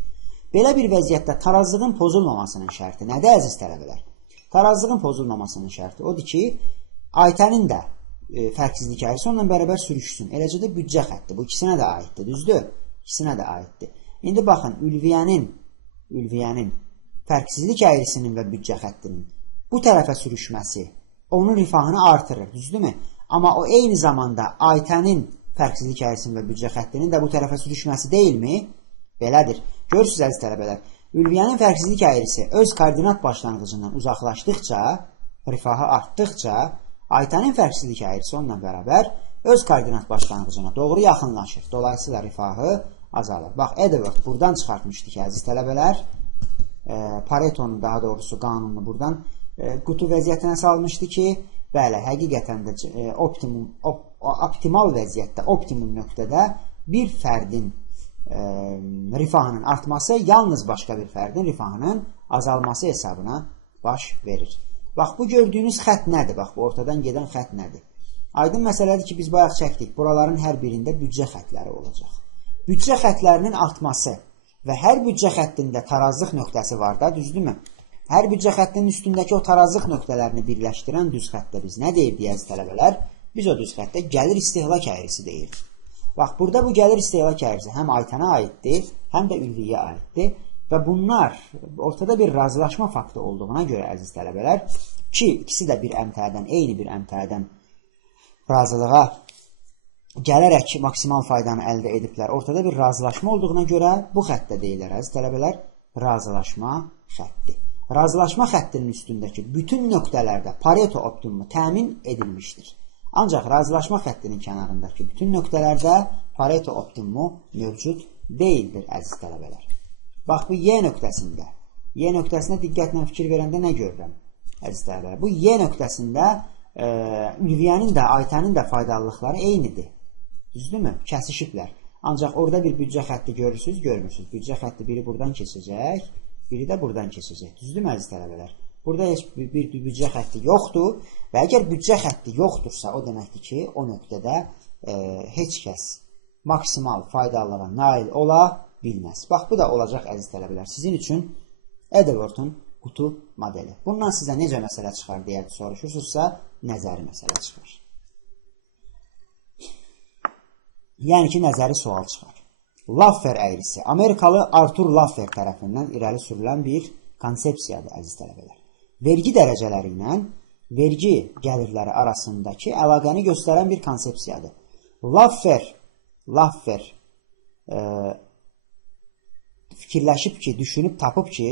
Belə bir vəziyyətdə tarazlığın pozulmamasının şərti nədir, əziz tələbələr? Tarazlığın pozulmamasının şərti odur ki, aytənin də fərqsizlik əyrisi onunla bərabər sürüşsün. Eləcə də büdcə xətti, bu ikisinə də aiddir, düzdür? İkisinə də aiddir. İndi baxın, ülviyyənin fərqsizlik əyrisinin və büdcə xəttinin bu tərəfə sürüşməsi onun rifahını artırır, düzdürmü? Amma o eyni zamanda aytənin fərqsizlik əyrisinin və büdcə xəttinin də bu tərəfə sürüşməsi deyilmi? Belədir. Görürsünüz, əziz tələbələr, ülviyyənin fərqsizlik əyrisi öz koordinat başlanğıcından uzaqlaşdıqca, rifahı artdıqca, aytənin fərqsizlik əyrisi onunla bərabər öz koordinat başlanğıcına doğru yaxınlaşır. Dolayısıyla rifahı azalır. Bax, Edward buradan çıxartmışdı ki, əziz tələbələr, Pareto'nun daha doğrusu qanununu buradan qutu vəziyyətinə salmışdı ki, bəli, həqiqətən də optimal vəziyyətdə, optimum nöqtədə bir fərdin rifahının artması yalnız başqa bir fərdin rifahının azalması hesabına baş verir. Bax, bu gördüyünüz xətt nədir? Bax, bu ortadan gedən xətt nədir? Aydın məsələdir ki, biz bayaq çəkdik. Buraların hər birində büdcə xəttləri olacaq. Büdcə xəttlərinin artması və hər büdcə xəttində tarazlıq nöqtəsi var da, düzdürmü? Hər büdcə xəttinin üstündəki o tarazlıq nöqtələrini birləşdirən düz xəttdə biz nə deyirdik, əziz tələbələr? Biz o düz xəttdə gəlir istehlak əyrisi deyirdik. Bax, burada bu gəlir istehlak əyrisi həm aytənə aiddir, həm də ülviyyə aiddir və bunlar ortada bir razılaşma faktı olduğuna görə, əziz tələbələr, ki, ikisi də bir əmtədən, eyni bir əmtədən razılığa gələrək maksimal faydanı əldə ediblər. Ortada bir razılaşma olduğuna görə bu xəttə deyilir, əziz tələbələr, razılaşma xətti. Razılaşma xəttinin üstündəki bütün nöqtələrdə Pareto optimumu təmin edilmişdir. Ancaq razılaşma xəttinin kənarındakı bütün nöqtələrdə Pareto optimumu mövcud deyildir, əziz tələbələr. Bax, bu Y nöqtəsində, Y nöqtəsinə diqqətlə fikir verəndə nə görürəm, əziz tələbələr? Bu Y nöqtəsində ülviyyənin də, aytənin də faydalılıqları eynidir. Düzdürmü? Kəsişiblər. Ancaq orada bir büdcə xətti görürsünüz, görmürsünüz. Büdcə xətti biri buradan keçəcək, biri də buradan keçəcək. Düzdürmü, əziz tələbələr? Burada heç bir büdcə xətti yoxdur və əgər büdcə xətti yoxdursa, o deməkdir ki, o nöqtədə heç kəs maksimal faydalığa nail ola bilməz. Bax, bu da olacaq, əziz tələbələr, sizin üçün Edward'un qutu modeli. Bundan sizə necə məsələ çıxar deyə soruşursunuzsa, nəzəri məsələ çıxar. Yəni ki, nəzəri sual çıxar. Laffer əyrisi. Amerikalı Arthur Laffer tərəfindən irəli sürülən bir konsepsiyadır, əziz tələbələr. Vergi dərəcələri ilə vergi gəlirləri arasındakı əlaqəni göstərən bir konsepsiyadır. Laffer fikirləşib ki, düşünüb tapıb ki,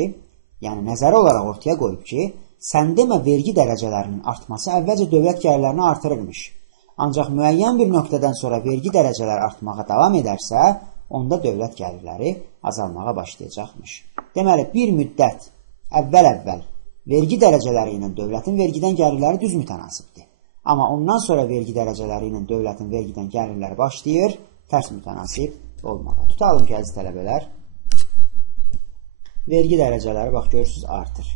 yəni nəzəri olaraq ortaya qoyub ki, sən demə vergi dərəcələrinin artması əvvəlcə dövlət gəlirlərini artırırmış. Ancaq müəyyən bir nöqtədən sonra vergi dərəcələri artmağa davam edərsə, onda dövlət gəlirləri azalmağa başlayacaqmış. Deməli, bir müddət əvvəl vergi dərəcələri ilə dövlətin vergidən gəlirləri düz mütənasibdir. Amma ondan sonra vergi dərəcələri ilə dövlətin vergidən gəlirləri başlayır tərs mütənasib olmağa. Tutalım ki, əziz tələbələr, vergi dərəcələri, bax, görürsünüz, artır.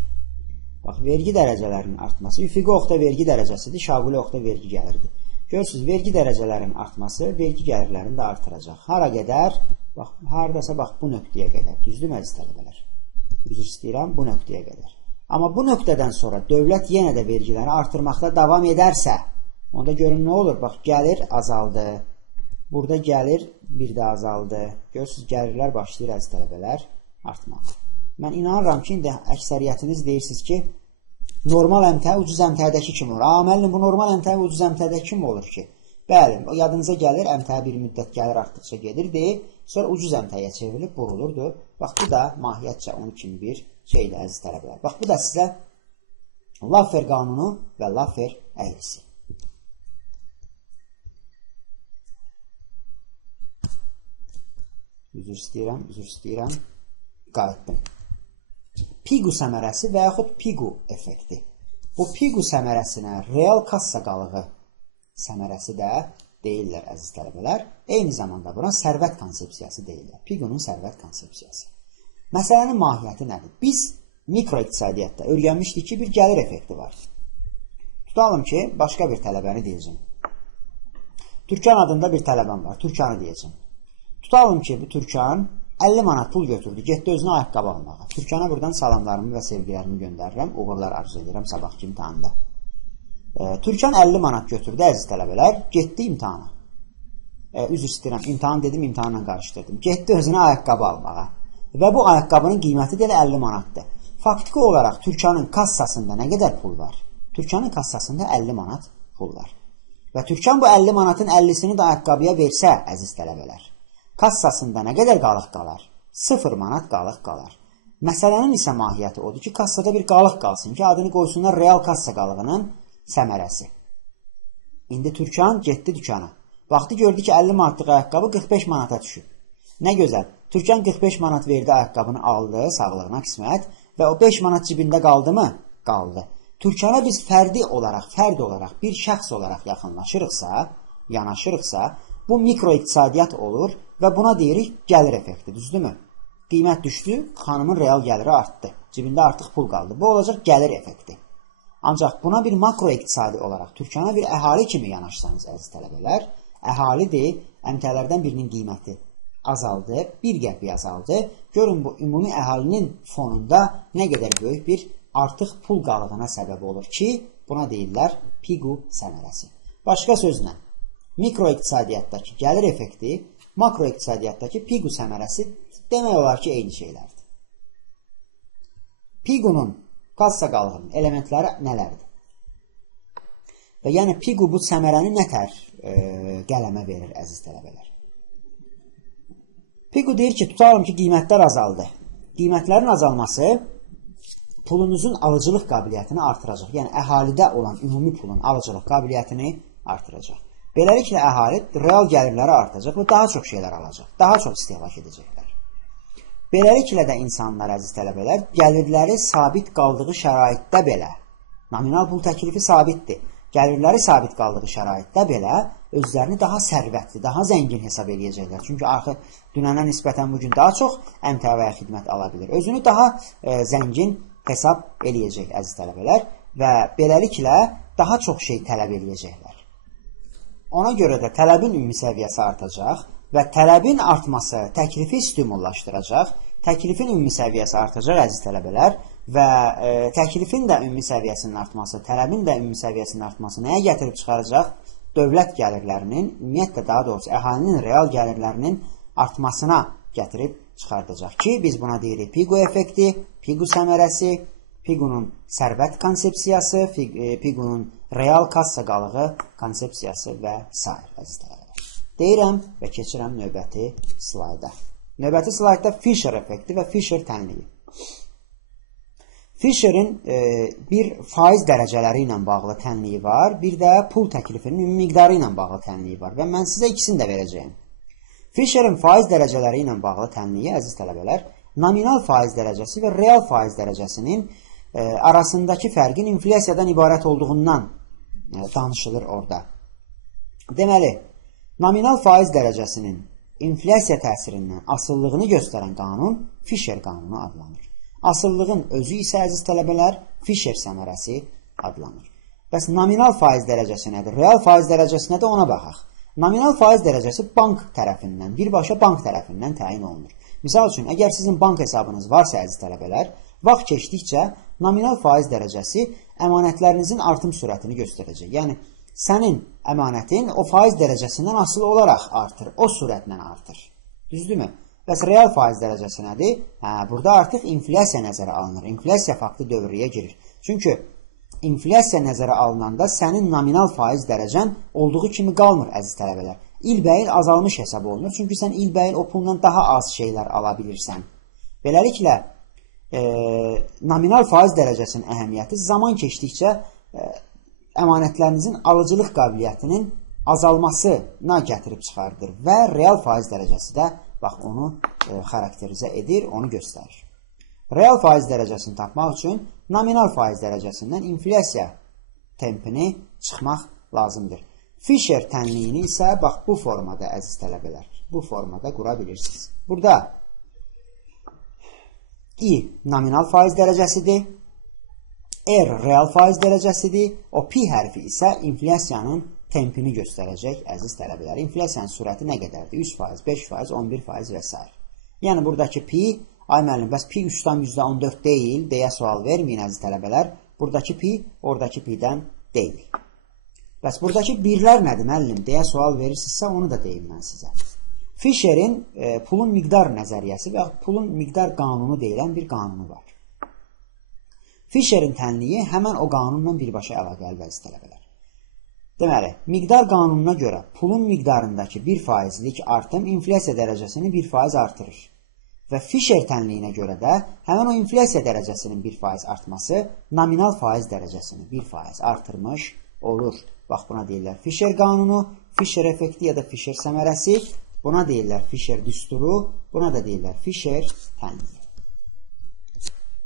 Bax, vergi dərəcələrinin artması, üfüqi oxda vergi dərəcəsidir, şaquli oxda vergi gəlirdir. Görürsünüz, vergi dərəcələrinin artması vergi gəlirlərini də artıracaq. Hara qədər? Bax, haradasa, bax, bu nöqtəyə qədər. Düzdür, əziz tələbələr? Üzr istəyirəm, bu nöqtəyə qədər. Amma bu nöqtədən sonra dövlət yenə də vergiləri artırmaqda davam edərsə, onda görün nə olur? Bax, gəlir azaldı. Burada gəlir bir də azaldı. Görürsünüz, gəlirlər başlayır, əziz tələbələr, artmaq. Mən inanıram ki, indi əksəriyyətiniz deyirsiniz ki, normal əmtə ucuz əmtədəki kim olur? Müəllim, bu normal əmtə ucuz əmtədəki kim olur ki? Bəli, o yadınıza gəlir, əmtə bir müddət gəlir artdıqca gedirdi, sonra ucuz əmtəyə çevrilib vurulurdu. Bax, bu da mahiyyətcə onun kimi bir şeydir, əziz tələbələr. Bax, bu da sizə Laffer qanunu və Laffer əyrisi. Üzr istəyirəm, qayıtdım. Piqu səmərəsi və yaxud Piqu effekti. Bu Piqu səmərəsinə real kassa qalığı səmərəsi də deyirlər, əziz tələbələr. Eyni zamanda buna sərvət konsepsiyası deyirlər. Piqunun sərvət konsepsiyası. Məsələnin mahiyyəti nədir? Biz mikroiqtisadiyyatda öyrənmişdik ki, bir gəlir effekti var. Tutalım ki, başqa bir tələbəni deyəcəm. Türkan adında bir tələbəm var. Türkanı deyəcəm. Tutalım ki, bu Türkan 50 manat pul götürdü, getdi özünə ayaqqabı almağa. Türkana buradan salamlarımı və sevgilərimi göndərirəm, uğurlar arzu edirəm sabahki imtihanda. Türkan 50 manat götürdü, əziz tələbələr, getdi imtihana. Üzr istəyirəm, imtihan dedim, imtihanla qarışdırdım. Getdi özünə ayaqqabı almağa. Və bu ayaqqabının qiyməti də 50 manatdır. Faktiki olaraq Türkanın kassasında nə qədər pul var? Türkanın kassasında 50 manat pul var. Və Türkan bu 50 manatın 50'sini də ayaqqabıya versə, əziz tələbələr, kassasında nə qədər qalıq qalar? 0 manat qalıq qalar. Məsələnin isə mahiyyəti odur ki, kassada bir qalıq qalsın ki, adını qoysunlar real kassa qalığının səmərəsi. İndi Türkan getdi dükana. Baxdı, gördü ki, 50 manatlıq ayaqqabı 45 manata düşüb. Nə gözəl. Türkan 45 manat verdi, ayaqqabını aldı, sağlığına qismət və o 5 manat cibində qaldı mı? Qaldı. Türkana biz fərd olaraq, bir şəxs olaraq yanaşırıqsa, bu mikroiqtisadiyyat olur və buna deyirik gəlir effekti, düzdürmü? Qiymət düşdü, xanımın real gəliri artdı, cibində artıq pul qaldı. Bu olacaq gəlir effekti. Ancaq buna bir makroiqtisadi olaraq, Türkana bir əhali kimi yanaşsanız, əziz tələbələr, əhalidir, əmtələrdən birinin qiyməti azaldı, bir qəpik azaldı. Görün, bu ümumi əhalinin fonunda nə qədər böyük bir artıq pul qalığına səbəb olur ki, buna deyirlər Piqu səmərəsi. Başqa sözlə, mikroiqtisadiyyatdakı gəlir effekti, makroiqtisadiyyatdakı Piqu səmərəsi demək olar ki, eyni şeylərdir. Piqunun kassa qalığının elementləri nələrdir? Və yəni Piqu bu səmərəni nətər qələmə verir, əziz tələbələr? Piqu deyir ki, tutalım ki, qiymətlər azaldı. Qiymətlərin azalması pulunuzun alıcılıq qabiliyyətini artıracaq. Yəni, əhalidə olan ümumi pulun alıcılıq qabiliyyətini artıracaq. Beləliklə, əhali real gəlirləri artacaq və daha çox şeylər alacaq. Daha çox istehlak edəcəklər. Beləliklə də insanlar, əziz tələbələr, gəlirləri sabit qaldığı şəraitdə belə, nominal pul təklifi sabitdir, gəlirləri sabit qaldığı şəraitdə belə özlərini daha sərvətli, daha zəngin hesab edəcəklər. Çünki axı dünənə nisbətən bugün daha çox əmtə və ya xidmət ala bilir. Özünü daha zəngin hesab eləyəcək, əziz tələbələr, və beləliklə daha çox şey tələb eləyəcəklər. Ona görə də tələbin ümumi səviyyəsi artacaq və tələbin artması təklifi stimullaşdıracaq, təklifin ümumi səviyyəsi artacaq, əziz tələbələr, və təklifin də ümumi səviyyəsinin artması, tələbin də ümumi səviyyəsinin artması nəyə gətirib çıxaracaq? Dövlət gəlirlərinin, ümumiyyətlə daha doğrusu əhalinin real gəlirlərinin artmasına gətirib çıxardacaq ki, biz buna deyirik Piqu effekti, Piqu səmərəsi, Piqunun sərvət konsepsiyası, Piqunun real kassa qalığı konsepsiyası və s. əziz tələbələr. Deyirəm və keçirəm növbəti slayda. Növbəti slayda Fisher effekti və Fisher tənliyi. Fisherin bir faiz dərəcələri ilə bağlı tənliyi var, bir də pul təklifinin ümumi miqdarı ilə bağlı tənliyi var və mən sizə ikisini də verəcəyim. Fisherin faiz dərəcələri ilə bağlı tənliyi, əziz tələbələr, nominal faiz dərəcəsi və real faiz dərəcəsinin arasındakı fərqin inflyasiyadan ibarət olduğundan danışılır orada. Deməli, nominal faiz dərəcəsinin inflyasiya təsirindən asıllığını göstərən qanun Fisher qanunu adlanır. Asıllığın özü isə, əziz tələbələr, Fisher səmərəsi adlanır. Bəs nominal faiz dərəcəsi nədir? Real faiz dərəcəsi nədir? Ona baxaq. Nominal faiz dərəcəsi bank tərəfindən, birbaşa bank tərəfindən təyin olunur. Misal üçün, əgər sizin bank hesabınız varsa, əziz tələbələr, vaxt keçdikcə nominal faiz dərəcəsi əmanətlərinizin artım sürətini göstərəcək. Yəni, sənin əmanətin o faiz dərəcəsindən asılı olaraq artır, o sürətlə artır. Düzdürmü? Bəs real faiz dərəcəsi nədir? Burada artıq inflyasiya nəzərə alınır. İnflyasiya faktı dövrəyə girir. Çünki inflyasiya nəzərə alınanda sənin nominal faiz dərəcən olduğu kimi qalmır, əziz tələbələr. İlbəil azalmış hesab olunur. Çünki sən ilbəil o puldan daha az şeylər ala bilirsən. Beləliklə, nominal faiz dərəcəsinin əhəmiyyəti zaman keçdikcə əmanətlərinizin alıcılıq qabiliyyətinin azalmasına gətirib çıxardır və real faiz dərəcəsi də bax, onu xarakterizə edir, onu göstərir. Real faiz dərəcəsini tapmaq üçün nominal faiz dərəcəsindən inflyasiya tempini çıxmaq lazımdır. Fisher tənliyini isə bax, bu formada, əziz tələbələr, bu formada qura bilirsiniz. Burada I nominal faiz dərəcəsidir, R real faiz dərəcəsidir, o P hərfi isə inflyasiyanın tempini göstərəcək, əziz tələbələr. İnflyasiyanın sürəti nə qədərdir? 3%, 5%, 11% və s. Yəni, buradakı P, ay müəllim, bəs P 3'dan %14 deyil, deyə sual verməyin, əziz tələbələr. Buradakı P, oradakı P-dən deyil. Bəs buradakı birlər nədir, müəllim, deyə sual verirsinizsə, onu da deyim mən sizə. Fisherin pulun miqdar nəzəriyyəsi və pulun miqdar qanunu deyilən bir qanunu var. Fisherin tənliyi həmən o qanunla birbaşa əlaqəli, əziz tələbələr. Deməli, miqdar qanununa görə pulun miqdarındakı 1%lik artım inflyasiya dərəcəsini 1% artırır. Və Fisher tənliyinə görə də həmən o inflyasiya dərəcəsinin 1% artması nominal faiz dərəcəsini 1% artırmış olur. Bax, buna deyirlər Fisher qanunu, Fisher effekti ya da Fisher səmərəsi, buna deyirlər Fisher düsturu, buna da deyirlər Fisher tənliyi.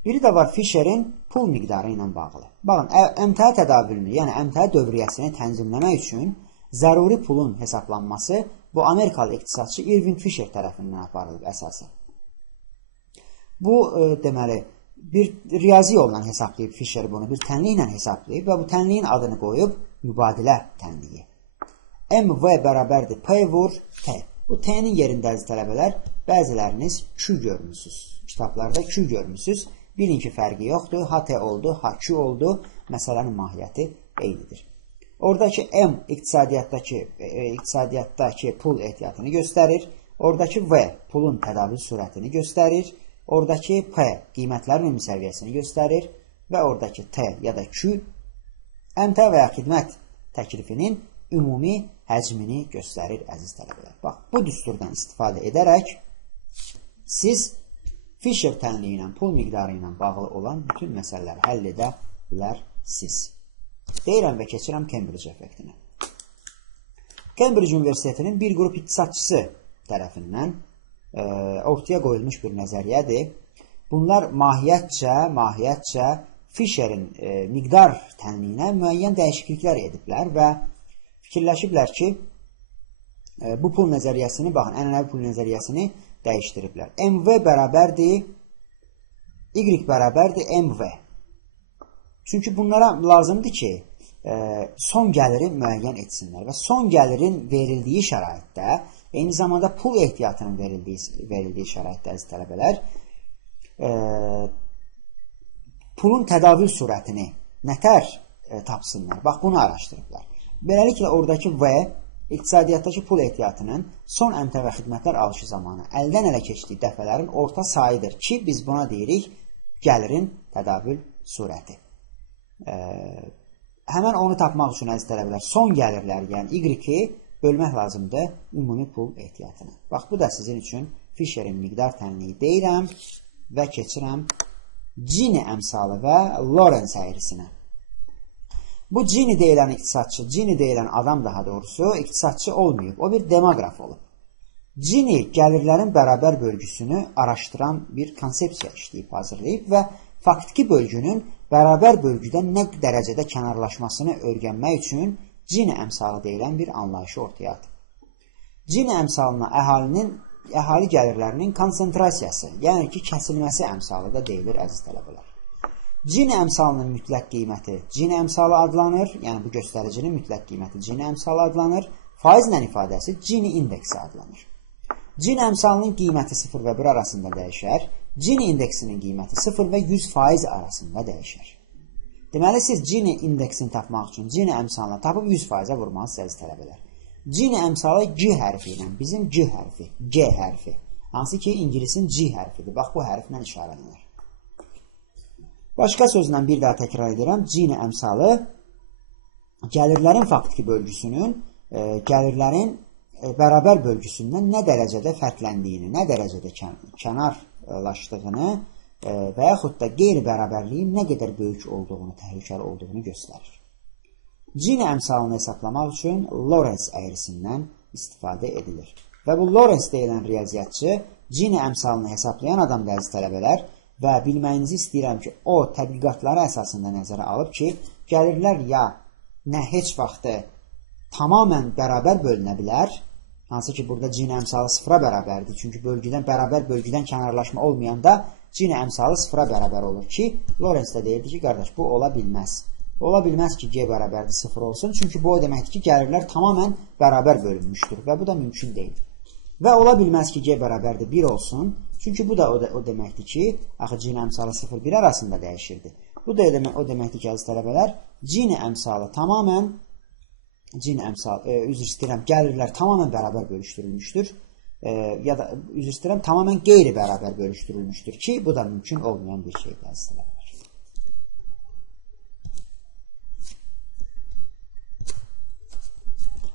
Biri də var Fisherin pul miqdarı ilə bağlı. Baxın, əmtəə tədavülünü, yəni əmtəə dövriyyəsini tənzimləmək üçün zəruri pulun hesablanması bu Amerikalı iqtisadçı Irving Fisher tərəfindən aparılıb əsasən. Bu, deməli, bir riyazi yolla hesablayıb Fisher bunu, bir tənliyi ilə hesablayıb və bu tənliyin adını qoyub mübadilə tənliyi. MV bərabərdir P vur T. Bu T-nin yerində, əziz tələbələr, bəziləriniz Q görmüsünüz. Kitablarda Q görmüsünüz. Bilin ki, fərqi yoxdur. HT oldu, HQ oldu. Məsələnin mahiyyəti eynidir. Oradakı M iqtisadiyyatdakı pul ehtiyatını göstərir. Oradakı V pulun tədavül sürətini göstərir. Oradakı P qiymətlərin ümumi səviyyəsini göstərir. Və oradakı T ya da Q əmtəə və ya xidmət təklifinin ümumi həcmini göstərir, əziz tələbələr. Bax, bu düsturdan istifadə edərək siz Fisher tənliyi ilə, pul miqdarı ilə bağlı olan bütün məsələləri həll edə bilərsiniz. Deyirəm və keçirəm Cambridge effektinə. Cambridge Universitetinin bir qrup iqtisadçısı tərəfindən ortaya qoyulmuş bir nəzəriyyədir. Bunlar mahiyyətcə Fisherin miqdar tənliyinə müəyyən dəyişikliklər ediblər və fikirləşiblər ki, bu pul nəzəriyyəsini, baxın, ənənəvi pul nəzəriyyəsini dəyişdiriblər. MV bərabərdir, Y bərabərdir MV. Çünki bunlara lazımdır ki, son gəliri müəyyən etsinlər və son gəlirin verildiyi şəraitdə, eyni zamanda pul ehtiyatının verildiyi şəraitdə, əziz tələbələr, pulun tədavül sürətini nətər tapsınlar? Bax, bunu araşdırıblar. Beləliklə, oradakı V, iqtisadiyyatdakı pul ehtiyatının son əmtəə və xidmətlər alışı zamanı əldən ələ keçdiyi dəfələrin orta sayıdır ki, biz buna deyirik gəlirin tədavül surəti. Həmən onu tapmaq üçün əziz tələbələr, son gəlirlər, yəni Y-i bölmək lazımdır ümumi pul ehtiyatına. Bax, bu da sizin üçün Fisherin miqdar tənliyi deyirəm və keçirəm Gini əmsalı və Lorenz əyrisinə. Bu Gini deyilən iqtisadçı, Gini deyilən adam daha doğrusu iqtisadçı olmayıb, o bir demoqraf olub. Gini gəlirlərin bərabər bölgüsünü araşdıran bir konsepsiya işləyib, hazırlayıb və faktiki bölgünün bərabər bölgüdən nə dərəcədə kənarlaşmasını öyrənmək üçün Gini əmsalı deyilən bir anlayışı ortaya atıb. Gini əmsalına əhali gəlirlərinin konsentrasiyası, yəni ki, kəsilməsi əmsalı da deyilir, əziz tələbələr. Gini əmsalının mütləq qiyməti Gini əmsalı adlanır, yəni bu göstəricinin mütləq qiyməti Gini əmsalı adlanır, faizlə ifadəsi Gini indeksi adlanır. Gini əmsalının qiyməti 0 və 1 arasında dəyişər, Gini indeksinin qiyməti 0 və 100% arasında dəyişər. Deməli, siz Gini indeksini tapmaq üçün Gini əmsalına tapıb 100%-ə vurmalısınız, əziz tələbələr. Gini əmsalı G hərfi ilə, bizim G hərfi, G hərfi, hansı ki, İngilisin G hərfidir. Bax, bu hərflə işarələnir. Başqa sözlə bir daha təkrar edirəm, Gini əmsalı gəlirlərin faktiki bölgüsünün, gəlirlərin bərabər bölgüsündən nə dərəcədə fərqləndiyini, nə dərəcədə kənarlaşdığını və yaxud da qeyri-bərabərliyin nə qədər böyük olduğunu, təhlükəli olduğunu göstərir. Gini əmsalını hesablamaq üçün Lorenz əyrisindən istifadə edilir. Və bu Lorenz deyilən riyaziyyatçı Gini əmsalını hesaplayan adam da əziz tələbələr və bilməyinizi istəyirəm ki, o tədqiqatları əsasında nəzərə alıb ki, gəlirlər ya nə heç vaxtı tamamən bərabər bölünə bilər, hansı ki, burada Gini əmsalı 0-a bərabərdir. Çünki bərabər bölgüdən kənarlaşma olmayanda Gini əmsalı 0-a bərabər olur ki, Lorenz də deyirdi ki, qardaş, bu ola bilməz. Ola bilməz ki, G bərabərdir 0 olsun. Çünki bu o deməkdir ki, gəlirlər tamamən bərabər bölünmüşdür və bu da mümkün deyil. Və ola bilməz ki, G bərabərdir 1 olsun. Çünki bu da o deməkdir ki, axı Gini əmsalı 0-1 arasında dəyişirdi. Bu da o deməkdir ki, əziz tələbələr, Gini əmsalı tamamən üzr istəyirəm, gəlirlər tamamən bərabər bölüşdürülmüşdür ya da üzr istəyirəm, tamamən qeyri-bərabər bölüşdürülmüşdür ki, bu da mümkün olmayan bir şeydir, əziz tələbələr.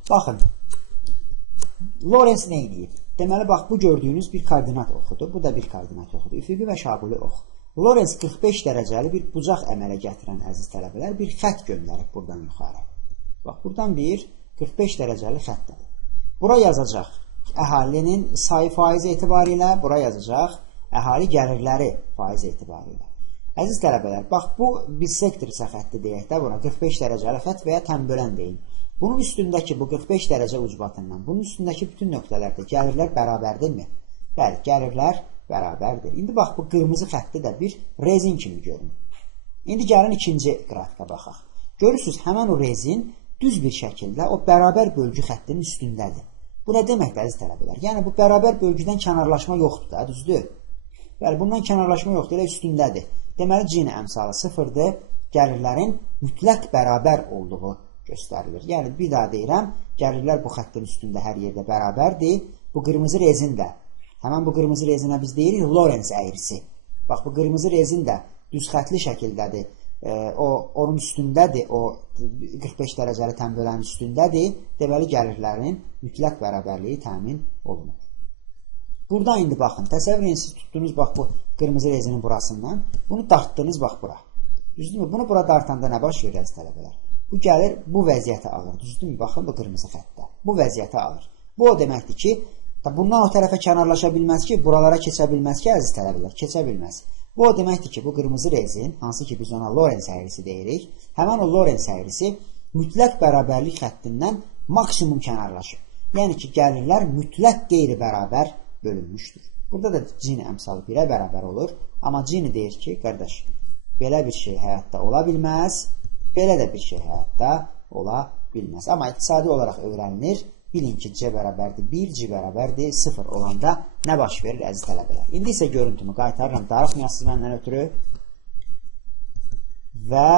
Baxın, Lorenz nə edib? Deməli, bax, bu gördüyünüz bir koordinat oxudur, bu da bir koordinat oxudur, üfüqi və şaquli ox. Lorenz 45 dərəcəli bir bucaq əmələ gətirən əziz tələbələr bir xət göndərib buradan yuxarı. Bax, buradan bir 45 dərəcəli xəttədir. Bura yazacaq əhalinin sayı faiz etibarilə, bura yazacaq əhali gəlirləri faiz etibarilə. Əziz tələbələr, bax, bu bissektrisə xətti deyək də buna 45 dərəcəli xətt və ya tənbölən deyin. Bunun üstündəki bu 45 dərəcə ucbatından, bunun üstündəki bütün nöqtələrdə gəlirlər bərabərdirmi? Bəli, gəlirlər bərabərdir. İndi bax, bu qırmızı xətti də bir rezin kimi görünür. İndi gəlin ikinci qrafika baxaq. Görürsünüz, həmən o rezin düz bir şəkildə o bərabər bölgü xəttinin üstündədir. Bu nə deməkdir, əziz tələbələr? Yəni, bu bərabər bölgüdən kənarlaşma yoxdur da, düzdür? Bəli, bundan kənarlaşma yoxdur, elə üstündədir. Deməli, Gini əmsalı 0-dır, gəlirlərin mütləq bərabər olduğu göstərilir. Yəni, bir daha deyirəm, gəlirlər bu xəttin üstündə hər yerdə bərabərdir. Bu qırmızı rezin də, həmən bu qırmızı rezinə biz deyirik Lorenz əyrisi. Bax, bu qırmızı rezin də düz xətli şəkildədir. Onun üstündədir, o 45 dərəcəli tənbölənin üstündədir. Deməli, gəlirlərin mütləq bərabərliyi təmin olunur. Burada indi baxın, təsəvvür edin, siz tutdunuz bax bu qırmızı rezinin burasından, bunu dartdınız bax bura. Düzdürmü? Bunu bura dartanda nə baş verir, əziz tələbələr? Bu gəlir, bu vəziyyətə alır. Düzdürmü? Baxın, bu qırmızı xəttdə. Bu vəziyyətə alır. Bu o deməkdir ki, bundan o tərəfə kənarlaşa bilməz ki, buralara keçə bilməz ki, əziz tələbələr, keçə bilməz. Bu o deməkdir ki, bu qırmızı rezin, hansı ki biz ona Lorenz əyrisi deyirik, həmən o Lorenz əyrisi mütləq bərabərlik xəttindən maksimum kənarlaşır. Yəni ki, gəlirlər mütləq qeyri-bərabər bölünmüşdür. Burada da Gini əmsalı 1-ə bərabər olur. Amma Gini deyir ki, qardaş, belə bir şey həyatda ola bilməz, belə də bir şey həyatda ola bilməz. Amma iqtisadi olaraq öyrənilir. Bilin ki, C bərabərdir 1, C bərabərdir 0 olanda nə baş verir, əziz tələbələr? İndi isə görüntümü qaytarıram, darıxmayasınız məndən ötürü və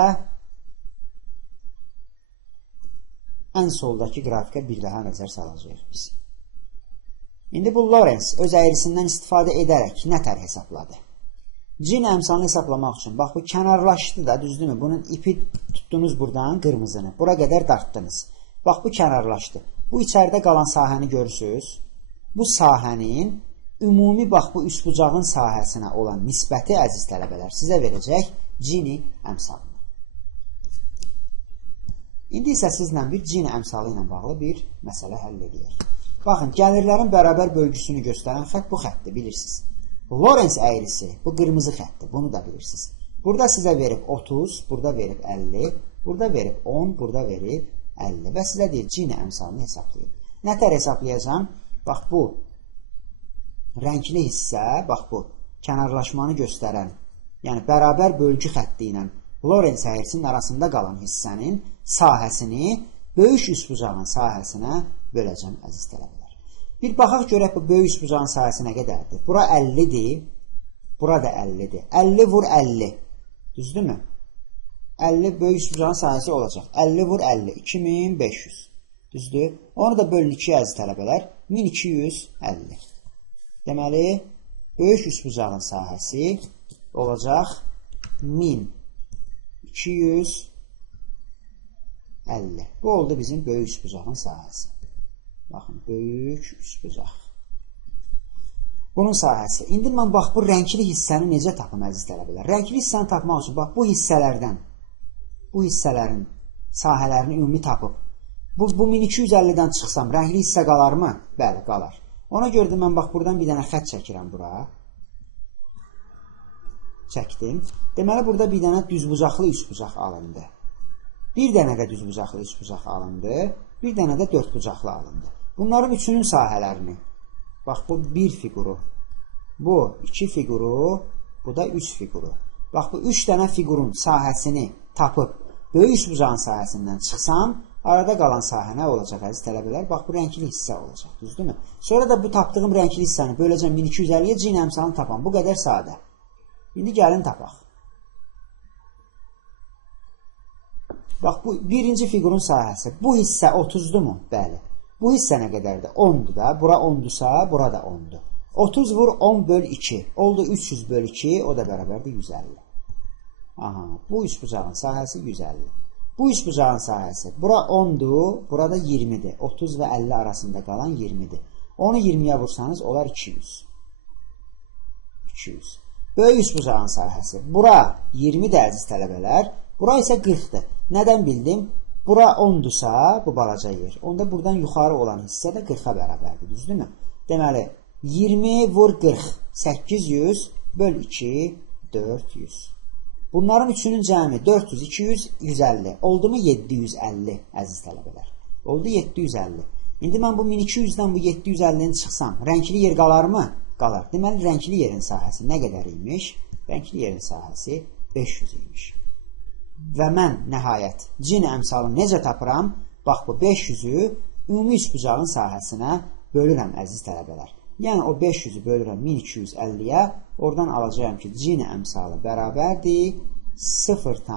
ən soldakı qrafika bir daha nəzər salacağıq biz. İndi bu Lorenz öz əyrisindən istifadə edərək nə tər hesabladı? Cin əmsalını hesablamaq üçün, bax bu kənarlaşdı da, düzdürmü? Bunun ipi tutdunuz buradan qırmızını, bura qədər dartdınız. Bax bu kənarlaşdı. Bu içəridə qalan sahəni görürsünüz. Bu sahənin ümumi bax bu üçbucağın sahəsinə olan nisbəti, əziz tələbələr, sizə verəcək cini əmsalını. İndi isə sizlə bir cini əmsalı ilə bağlı bir məsələ həll edək. Baxın, gəlirlərin bərabər bölgüsünü göstərən xətt bu xəttdir, bilirsiniz. Lorentz əyrisi, bu qırmızı xəttdir, bunu da bilirsiniz. Burada sizə verib 30, burada verib 50, burada verib 10, burada verib 50 və sizə deyir, cini əmsalını hesablayın. Nətər hesablayacağım? Bax bu rəngli hissə, bax bu kənarlaşmanı göstərən, yəni bərabər bölgü xətti ilə Lorentz əyrisinin arasında qalan hissənin sahəsini böyük üçbucağın sahəsinə böləcəm, əziz tələbələr. Bir baxaq görək bu böyük üçbucağın sahəsi nə qədərdir? Bura 50-dir, bura da 50-dir. 50 vur 50, düzdürmü? 50 böyük üçbucağın sahəsi olacaq. 50 vur 50, 2500, düzdür? Onu da bölün 2, əziz tələbələr, 1250. Deməli, böyük üçbucağın sahəsi olacaq 1250. Bu oldu bizim böyük üçbucağın sahəsi. Baxın, böyük üçbucaq. Bunun sahəsi. İndi mən bax, bu rəngli hissəni necə tapım, əziz tələbələr? Rəngli hissəni tapmaq üçün, bax, bu hissələrdən, bu hissələrin sahələrini ümumi tapıb, bu 1250-dən çıxsam, rəngli hissə qalarmı? Bəli, qalar. Ona görə də mən bax, buradan bir dənə xət çəkirəm bura. Çəkdim. Deməli, burada bir dənə düzbucaqlı üçbucaq alındı. Bir dənə də düzbucaqlı üçbucaq alındı. Bir dənə də dördbucaqlı alındı. Bunların üçünün sahələrini, bax, bu bir fiquru, bu iki fiquru, bu da üç fiquru. Bax, bu üç dənə fiqurun sahəsini tapıb, böyük üçbucağın sahəsindən çıxsam, arada qalan sahə nə olacaq, əziz tələbələr? Bax, bu rəngli hissə olacaq, düzdürmü? Sonra da bu tapdığım rəngli hissəni böləcəm 1250-yə, cin əmsalını tapam. Bu qədər sadə. İndi gəlin tapaq. Bax, bu birinci fiqurun sahəsi. Bu hissə 30-dur mu? Bəli. Bu hissə nə qədərdir? 10-dur da. Bura 10-dursa, bura da 10-dur. 30 vur 10 böl 2. Oldu 300 böl 2, o da bərabərdir 150. Aha, bu üçbucağın sahəsi 150. Bu üçbucağın sahəsi. Bura 10-dur, burada 20-dir. 30 və 50 arasında qalan 20-dir. Onu 20-yə vursanız, olar 200. 200. Böyük üçbucağın sahəsi. Bura 20-dir, əziz tələbələr. Bura isə 40-dır. Nədən bildim? Bura 10-dursa, bu balaca yer. Onda buradan yuxarı olan hissə də 40-a bərabərdir, düzdürmü? Deməli, 20 vur 40, 800 böl 2, 400. Bunların üçünün cəmi 400, 200, 150. Oldu mu 750, əziz tələbələr? Oldu 750. İndi mən bu 1200-dən bu 750-ni çıxsam, rəngli yer qalar mı? Qalar. Deməli, rəngli yerin sahəsi nə qədər imiş? Rəngli yerin sahəsi 500 imiş. Və mən nəhayət cin əmsalını necə tapıram? Bax, bu 500-ü ümumi üçbucağın sahəsinə bölürəm, əziz tələbələr. Yəni, o 500-ü bölürəm 1250-yə, oradan alacağım ki, cin əmsalı bərabərdir 0,4.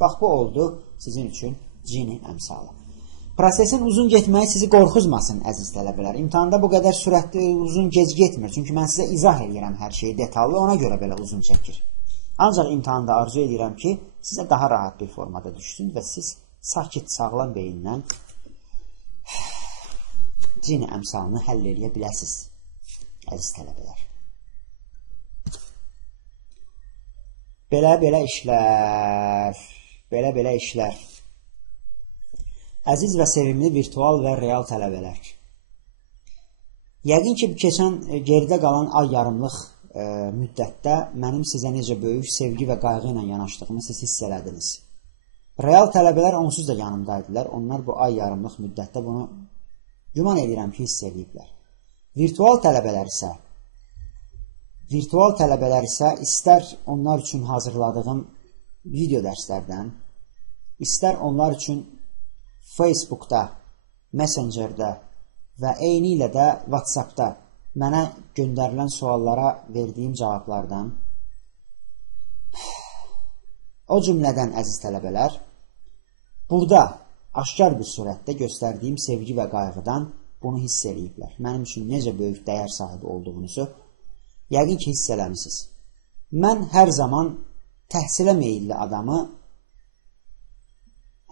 Bax, bu oldu sizin üçün cin əmsalı. Prosesin uzun getməyi sizi qorxuzmasın, əziz tələbələr. İmtahanda bu qədər sürətli uzun gec getmir. Çünki mən sizə izah edirəm hər şeyi detallı, ona görə belə uzun çəkir. Ancaq imtahanda arzu edirəm ki, sizə daha rahat bir formada düşsün və siz sakit, sağlam beyindən cin əmsalını həll edə biləsiniz, əziz tələbələr. Belə işlər. Əziz və sevimli virtual və real tələbələr. Yəqin ki, keçən geridə qalan ay yarımlıq müddətdə mənim sizə necə böyük sevgi və qayğı ilə yanaşdığımı siz hiss elədiniz. Real tələbələr onsuz da yanımdaydılar. Onlar bu ay yarımlıq müddətdə bunu güman edirəm ki, hiss ediblər. Virtual tələbələr isə istər onlar üçün hazırladığım video dərslərdən, istər onlar üçün Facebookda, Messengerdə və eyni ilə də WhatsAppda mənə göndərilən suallara verdiyim cavablardan, o cümlədən, əziz tələbələr, burada aşkar bir surətdə göstərdiyim sevgi və qayğıdan bunu hiss ediblər. Mənim üçün necə böyük dəyər sahibi olduğunuzu Yəqin ki, hiss eləmişsiniz. Mən hər zaman təhsilə meyilli adamı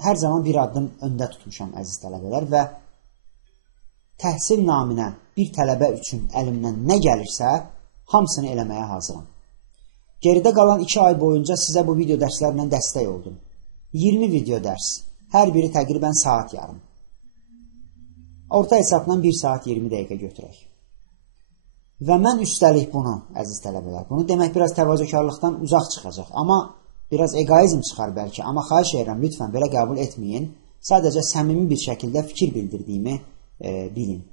hər zaman bir addım öndə tutmuşam, əziz tələbələr, və təhsil naminə bir tələbə üçün əlimdən nə gəlirsə, hamısını eləməyə hazıram. Geridə qalan 2 ay boyunca sizə bu video dərslərlə dəstək oldum. 20 video dərs, hər biri təqribən saat yarım. Orta hesabla 1 saat 20 dəqiqə götürək. Və mən üstəlik bunu, əziz tələbələr, bunu demək biraz təvazökarlıqdan uzaq çıxacaq, amma biraz egoizm çıxar bəlkə, amma xahiş edirəm, lütfən belə qəbul etməyin. Sadəcə səmimi bir şəkildə fikir bildirdiyimi bilin.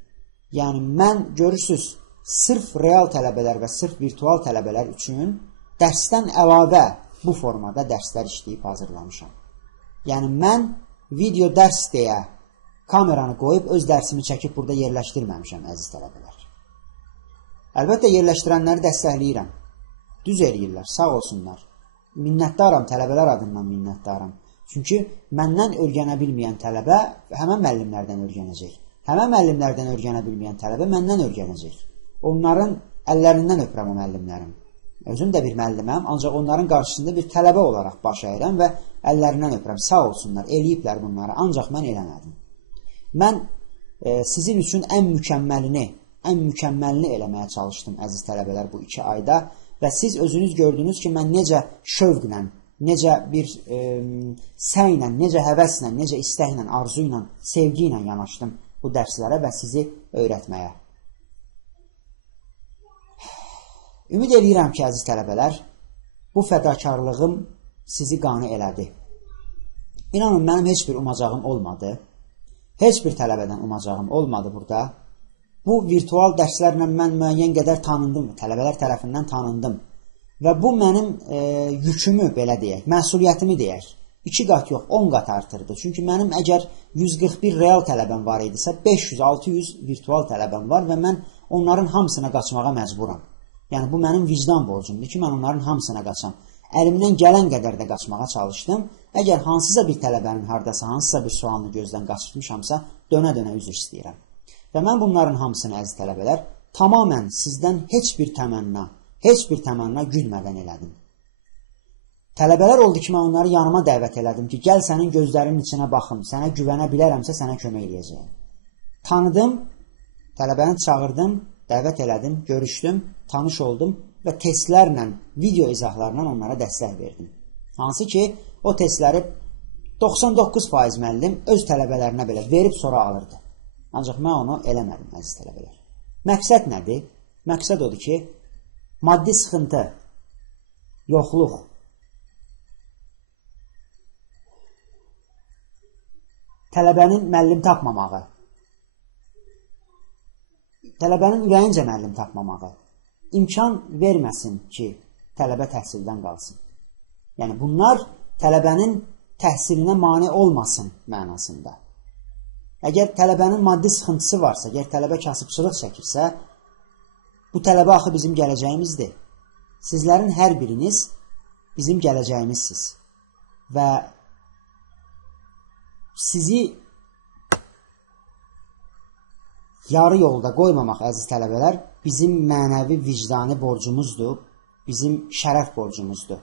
Yəni, mən görürsünüz, sırf real tələbələr və sırf virtual tələbələr üçün dərsdən əlavə bu formada dərslər işləyib hazırlamışam. Yəni, mən video dərs deyə kameranı qoyub öz dərsimi çəkib burada yerləşdirməmişəm, əziz tələbələr. Əlbəttə, yerləşdirənləri dəstəkləyirəm. Düz eləyirlər, sağ olsunlar. Minnətdaram, tələbələr adından minnətdaram. Çünki məndən öyrənə bilməyən tələbə həmən müəllimlərdən öyrənəcək. Həmən müəllimlərdən öyrənə bilməyən tələbə məndən öyrənəcək. Onların əllərindən öpürəm o müəllimlərim. Özüm də bir müəlliməm, ancaq onların qarşısında bir tələbə olaraq baş əyirəm və əllərindən öpürəm. Sağ olsunlar, eləyiblər bunları, ancaq mən eləmədim. Mən sizin üçün ən mükəmməlini eləməyə çalışdım, əziz tələbələr, bu 2 ayda. Və siz özünüz gördünüz ki, mən necə şövqlə, necə bir səylə, necə həvəslə, necə istəklə, arzu ilə, sevgi ilə yanaşdım bu dərslərə və sizi öyrətməyə. Ümid edirəm ki, əziz tələbələr, bu fədakarlığım sizi qane elədi. İnanın, mənim heç bir umacağım olmadı. Heç bir tələbədən umacağım olmadı burada. Bu virtual dərslərlə mən müəyyən qədər tanındım, tələbələr tərəfindən tanındım. Və bu mənim yükümü, belə deyək, məsuliyyətimi deyək, 2 qat yox, 10 qat artırdı. Çünki mənim əgər 141 real tələbəm var idisə, 500-600 virtual tələbəm var və mən onların hamısına qaçmağa məcburam. Yəni, bu mənim vicdan borcumdur ki, mən onların hamısına qaçam. Əlimdən gələn qədər də qaçmağa çalışdım. Əgər hansısa bir tələbənin haradasa, hansısa bir sualını gözdən qaçırtmışamsa, dönə-dönə üzr istəyirəm. Və mən bunların hamısını, əziz tələbələr, tamamən sizdən heç bir təmənna güdmədən elədim. Tələbələr oldu ki, mən onları yanıma dəvət elədim ki, gəl sənin gözlərinin içinə baxım, sənə güvənə bilərəmsə, sənə kömək eləyəcəyim. Tanıdım, tələbəni çağırdım, dəvət elədim, görüşdüm, tanış oldum və testlərlə, video izahlarla onlara dəstək verdim. Hansı ki, o testləri 99% müəllim öz tələbələrinə belə verib sonra alırdı. Ancaq mən onu eləmədim, əziz tələbələr. Məqsəd nədir? Məqsəd odur ki, maddi sıxıntı, yoxluq, tələbənin müəllim tapmamağı, tələbənin ürəyincə müəllim tapmamağı imkan verməsin ki, tələbə təhsildən qalsın. Yəni, bunlar tələbənin təhsilinə mane olmasın mənasında. Əgər tələbənin maddi sıxıntısı varsa, əgər tələbə kasıbçılıq çəkirsə, bu tələbə axı bizim gələcəyimizdir. Sizlərin hər biriniz bizim gələcəyimizsiniz. Və sizi yarı yolda qoymamaq, əziz tələbələr, bizim mənəvi vicdani borcumuzdur, bizim şərəf borcumuzdur.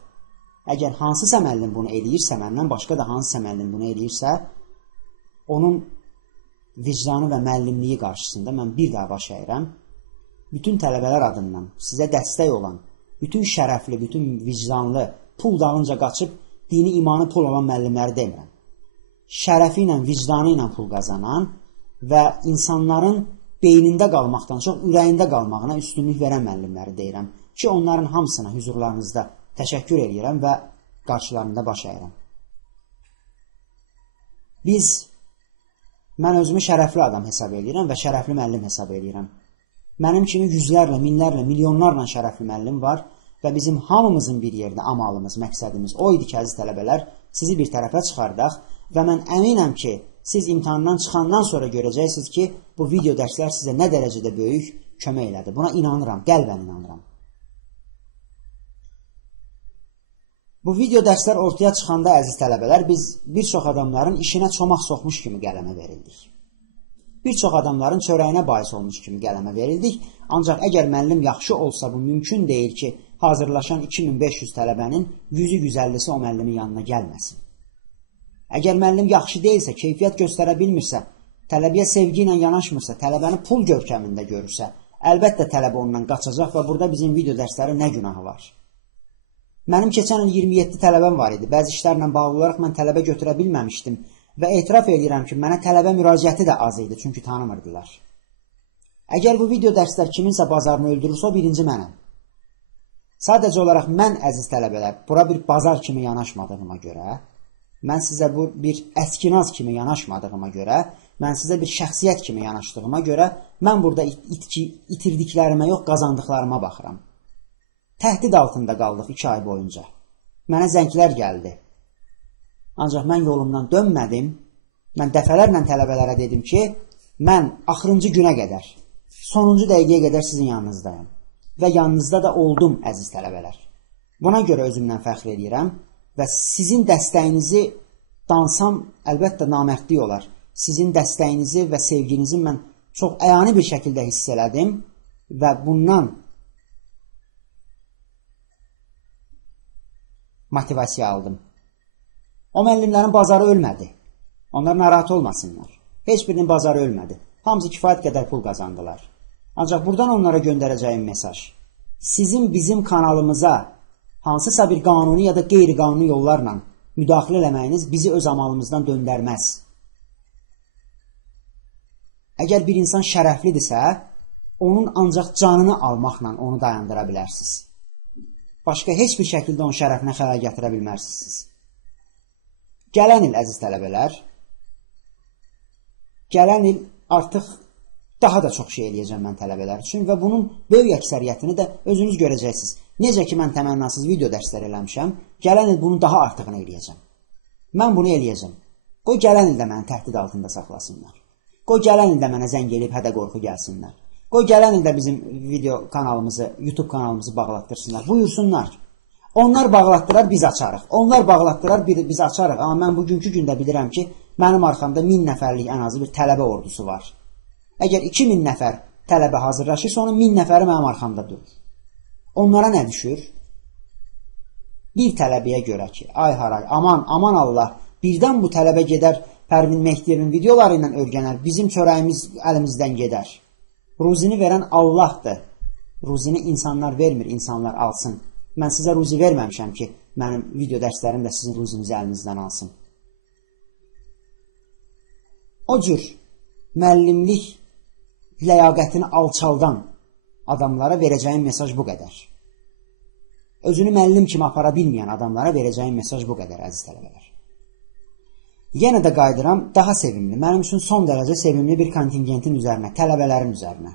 Əgər hansısa müəllim bunu eləyirsə, məndən başqa da hansısa müəllim bunu eləyirsə, onun vicdanı və müəllimliyi qarşısında mən bir daha baş əyirəm. Bütün tələbələr adından sizə dəstək olan, bütün şərəfli, bütün vicdanlı, pul dalınca qaçıb, dini, imanı pul olan müəllimləri demirəm. Şərəfi ilə, vicdanı ilə pul qazanan və insanların beynində qalmaqdan çox ürəyində qalmağına üstünlük verən müəllimləri deyirəm ki, onların hamısına huzurlarınızda təşəkkür edirəm və qarşılarında baş əyirəm. Mən özümü şərəfli adam hesab edirəm və şərəfli müəllim hesab edirəm. Mənim kimi yüzlərlə, minlərlə, milyonlarla şərəfli müəllim var və bizim hamımızın bir yerdə amalımız, məqsədimiz o idi ki, əziz tələbələr, sizi bir tərəfə çıxardaq və mən əminəm ki, siz imtahandan çıxandan sonra görəcəksiniz ki, bu video dərslər sizə nə dərəcədə böyük kömək elədi. Buna inanıram, qəlbən inanıram. Bu video dərslər ortaya çıxanda, əziz tələbələr, biz bir çox adamların işinə çomaq soxmuş kimi qələmə verildik. Bir çox adamların çörəyinə bais olmuş kimi qələmə verildik. Ancaq əgər müəllim yaxşı olsa, bu mümkün deyil ki, hazırlaşan 2500 tələbənin 100-150-si o müəllimin yanına gəlməsin. Əgər müəllim yaxşı deyilsə, keyfiyyət göstərə bilmirsə, tələbəyə sevgi ilə yanaşmırsa, tələbəni pul görkəmində görürsə, əlbəttə tələbə ondan qaçacaq və burada bizim video dərsləri nə günahı var? Mənim keçən il 27 tələbəm var idi. Bəzi işlərlə bağlı olaraq mən tələbə götürə bilməmişdim və etiraf edirəm ki, mənə tələbə müraciəti də az idi, çünki tanımırdılar. Əgər bu video dərslər kiminsə bazarını öldürürsə, o birinci mənəm. Sadəcə olaraq mən, əziz tələbələr, bura bir bazar kimi yanaşmadığıma görə, mən sizə bu bir əskinaz kimi yanaşmadığıma görə, mən sizə bir şəxsiyyət kimi yanaşdığıma görə, mən burada itirdiklərimə yox, qazandıqlarıma baxıram. Təhdid altında qaldıq 2 ay boyunca. Mənə zənglər gəldi. Ancaq mən yolumdan dönmədim. Mən dəfələrlə tələbələrə dedim ki, mən axırıncı günə qədər, sonuncu dəqiqəyə qədər sizin yanınızdayım. Və yanınızda da oldum, əziz tələbələr. Buna görə özümdən fəxr edirəm və sizin dəstəyinizi dansam, əlbəttə namərdlik olar. Sizin dəstəyinizi və sevginizi mən çox əyani bir şəkildə hiss elədim və bundan motivasiya aldım. O müəllimlərin bazarı ölmədi. Onlar narahat olmasınlar. Heç birinin bazarı ölmədi. Hamısı kifayət qədər pul qazandılar. Ancaq buradan onlara göndərəcəyim mesaj. Sizin bizim kanalımıza hansısa bir qanuni ya da qeyri-qanuni yollarla müdaxilə eləməyiniz bizi öz amalımızdan döndərməz. Əgər bir insan şərəflidirsə, onun ancaq canını almaqla onu dayandıra bilərsiniz. Başqa heç bir şəkildə onun şərəfinə xələl gətirə bilmərsiniz. Gələn il, əziz tələbələr, gələn il artıq daha da çox şey eləyəcəm mən tələbələr üçün və bunun böyük əksəriyyətini də özünüz görəcəksiniz. Necə ki, mən təmənnasız video dərslər eləmişəm, gələn il bunun daha artıqını eləyəcəm. Mən bunu eləyəcəm. Qoy gələn ildə məni təhdid altında saxlasınlar. Qoy gələn ildə mənə zəng eləyib hədə qorxu gəlsinlər. Qoy gələn ildə bizim video kanalımızı, YouTube kanalımızı bağlatdırsınlar. Buyursunlar. Onlar bağlatdırar, biz açarıq. Onlar bağlatdırar, biz açarıq. Amma mən bugünkü gündə bilirəm ki, mənim arxamda 1000 nəfərlik ən azı bir tələbə ordusu var. Əgər 2000 nəfər tələbə hazırlaşırsa, onun 1000 nəfəri mənim arxamda durur. Onlara nə düşür? Bir tələbəyə görə ki, ay haray, aman Allah, birdən bu tələbə gedər, Pərvin Mehdiyevin videoları ilə örgənər, bizim çörəyimiz əlimizdən gedər. Ruzini verən Allahdır. Ruzini insanlar vermir, insanlar alsın. Mən sizə ruzi verməmişəm ki, mənim video dərslərim də sizin ruzinizi əlinizdən alsın. O cür müəllimlik ləyaqətini alçaldan adamlara verəcəyim mesaj bu qədər. Özünü müəllim kimi apara bilməyən adamlara verəcəyim mesaj bu qədər, əziz tələbələr. Yenə də qayıdıram, daha sevimli, mənim üçün son dərəcə sevimli bir kontingentin üzərinə, tələbələrin üzərinə.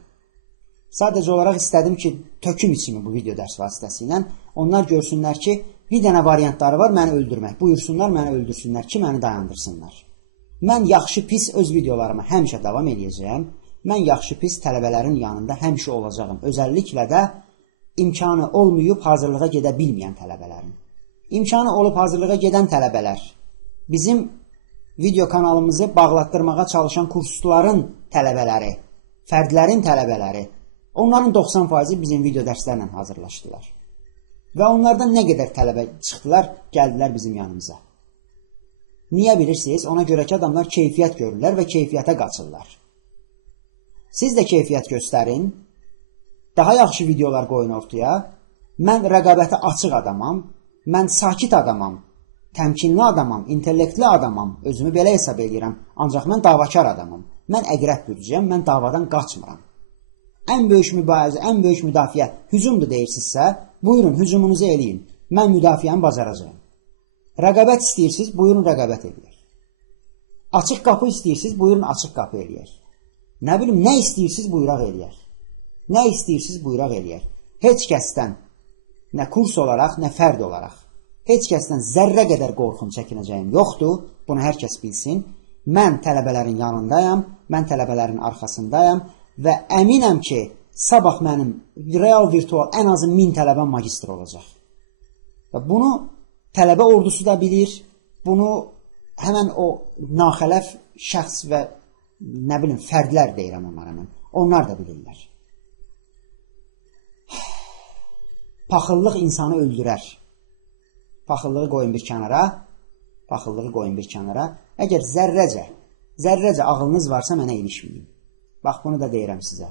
Sadəcə olaraq istədim ki, töküm içimi bu video dərs vasitəsilə onlar görsünlər ki, bir dənə variantları var məni öldürmək. Buyursunlar, məni öldürsünlər ki, məni dayandırsınlar. Mən yaxşı pis öz videolarıma həmişə davam edəcəyəm. Mən yaxşı pis tələbələrin yanında həmişə olacağım. Özəlliklə də imkanı olmayıb hazırlığa gedə bilməyən tələbələrin. İmkanı olub hazırlığa gedən tələbələr, bizim video kanalımızı bağlatdırmağa çalışan kursların tələbələri, fərdlərin tələbələri, onların 90% bizim video dərslərlə hazırlaşdılar. Və onlardan nə qədər tələbə çıxdılar, gəldilər bizim yanımıza. Niyə bilirsiniz? Ona görə ki, adamlar keyfiyyət görürlər və keyfiyyətə qaçırlar. Siz də keyfiyyət göstərin, daha yaxşı videolar qoyun ortaya. Mən rəqabətə açıq adamam, mən sakit adamam, təmkinli adamam, intellektli adamam, özümü belə hesab edirəm, ancaq mən davakar adamam. Mən əqrəb bürcəyəm, mən davadan qaçmıram. Ən böyük mübarizə, ən böyük müdafiə hücumdur deyirsinizsə, buyurun, hücumunuzu eləyin. Mən müdafiəni bacaracağım. Rəqabət istəyirsiniz, buyurun, rəqabət eləyək. Açıq qapı istəyirsiniz, buyurun, açıq qapı eləyək. Nə bilim, nə istəyirsiniz, buyuraq eləyək. Nə istəyirsiniz, buyuraq eləyək. Heç kəsdən, nə kurs olaraq, nə fərd olaraq, heç kəsdən zərrə qədər qorxum çəkinəcəyim yoxdur. Bunu hər kəs bilsin. Mən tələbələrin yanındayam, mən tələbələrin arxasındayam. Və əminəm ki, sabah mənim real virtual ən azı 1000 tələbəm magistr olacaq. Və bunu tələbə ordusu da bilir, bunu həmən o naxələf şəxs və nə bilim, fərdlər deyirəm onlara mən. Onlar da bilirlər. Paxıllıq insanı öldürər. Paxıllığı qoyun bir kənara. Paxıllığı qoyun bir kənara. Əgər zərrəcə ağlınız varsa mənə ilişməyin. Bax, bunu da deyirəm sizə.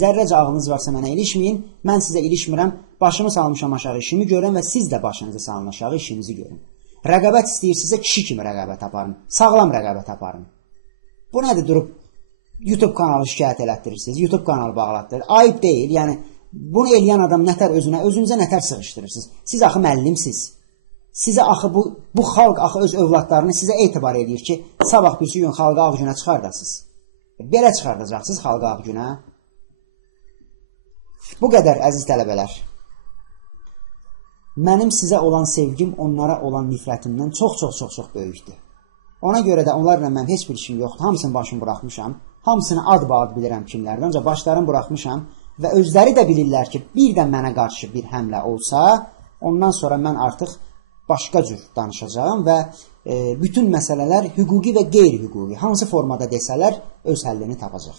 Zərrəcə ağlınız varsa mənə ilişməyin. Mən sizə ilişmirəm. Başımı salmışam aşağı işimi görün və siz də başınızı salın aşağı işinizi görün. Rəqabət istəyirsinizsə kişi kimi rəqabət aparın. Sağlam rəqabət aparın. Bu nədir durub YouTube kanalı şikayət elətdirirsiniz, YouTube kanalı bağlatdırır. Ayıb deyil, yəni bunu eləyən adam nətər özünüzə nətər sığışdırırsınız. Siz axı müəllimsiz. Sizə axı bu xalq axı öz övladlarını sizə etibar edir ki, sabah bir gün xalqa ağ günə çıxardasınız. Belə çıxardacaqsınız xalqa ağ günə. Bu qədər əziz tələbələr. Mənim sizə olan sevgim onlara olan nifrətimdən çox böyükdür. Ona görə də onlarla mən heç bir işim yoxdur. Hamısını başım buraxmışam. Hamısını ad-ba-ad bilirəm kimlərdən. Ancaq başlarını buraxmışam və özləri də bilirlər ki, birdən mənə qarşı bir həmlə olsa, ondan sonra mən artıq başqa cür danışacağım və bütün məsələlər hüquqi və qeyri-hüquqi, hansı formada desələr, öz həllini tapacaq.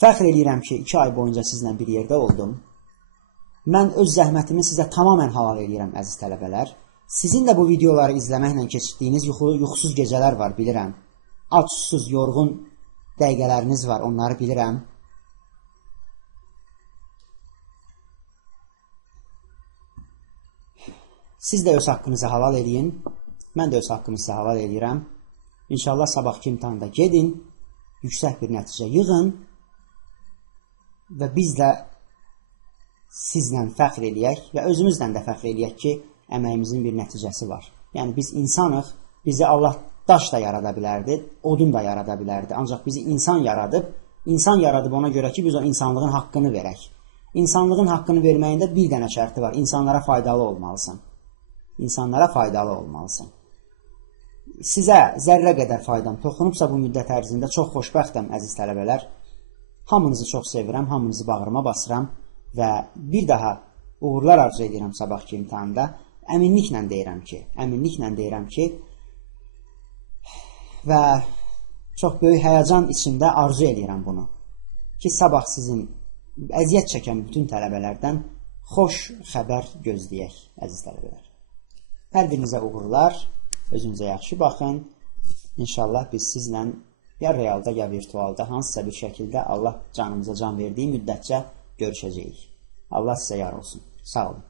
Fəxr eləyirəm ki, 2 ay boyunca sizlə bir yerdə oldum. Mən öz zəhmətimi sizə tamamən halal eləyirəm, əziz tələbələr. Sizin də bu videoları izləməklə keçirdiyiniz yuxusuz gecələr var, bilirəm. Ac-susuz, yorğun dəqiqələriniz var, onları bilirəm. Siz də öz haqqınızı halal eləyin. Mən də öz haqqımı sizə halal eləyirəm. İnşallah sabahki imtahanda gedin, yüksək bir nəticə yığın və biz də sizlə fəxr eləyək və özümüzlə də fəxr eləyək ki, əməyimizin bir nəticəsi var. Yəni biz insanıq, bizi Allah daş da yarada bilərdi, odun da yarada bilərdi. Ancaq bizi insan yaradıb ona görə ki, biz o insanlığın haqqını verək. İnsanlığın haqqını verməyində bir dənə şərti var. İnsanlara faydalı olmalısan. İnsanlara faydalı olmalısan. Sizə zərrə qədər faydam toxunubsa bu müddət ərzində çox xoşbəxtəm, əziz tələbələr. Hamınızı çox sevirəm, hamınızı bağrıma basıram və bir daha uğurlar arzu edirəm sabahki imtahanda. Əminliklə deyirəm ki, və çox böyük həyəcan içində arzu edirəm bunu. Ki, sabah sizin əziyyət çəkən bütün tələbələrdən xoş xəbər gözləyək, əziz tələbələr. Hər birinizə uğurlar, özünüzə yaxşı baxın. İnşallah biz sizlə ya realda, ya virtualda hansısa bir şəkildə Allah canımıza can verdiyi müddətcə görüşəcəyik. Allah sizə yar olsun. Sağ olun.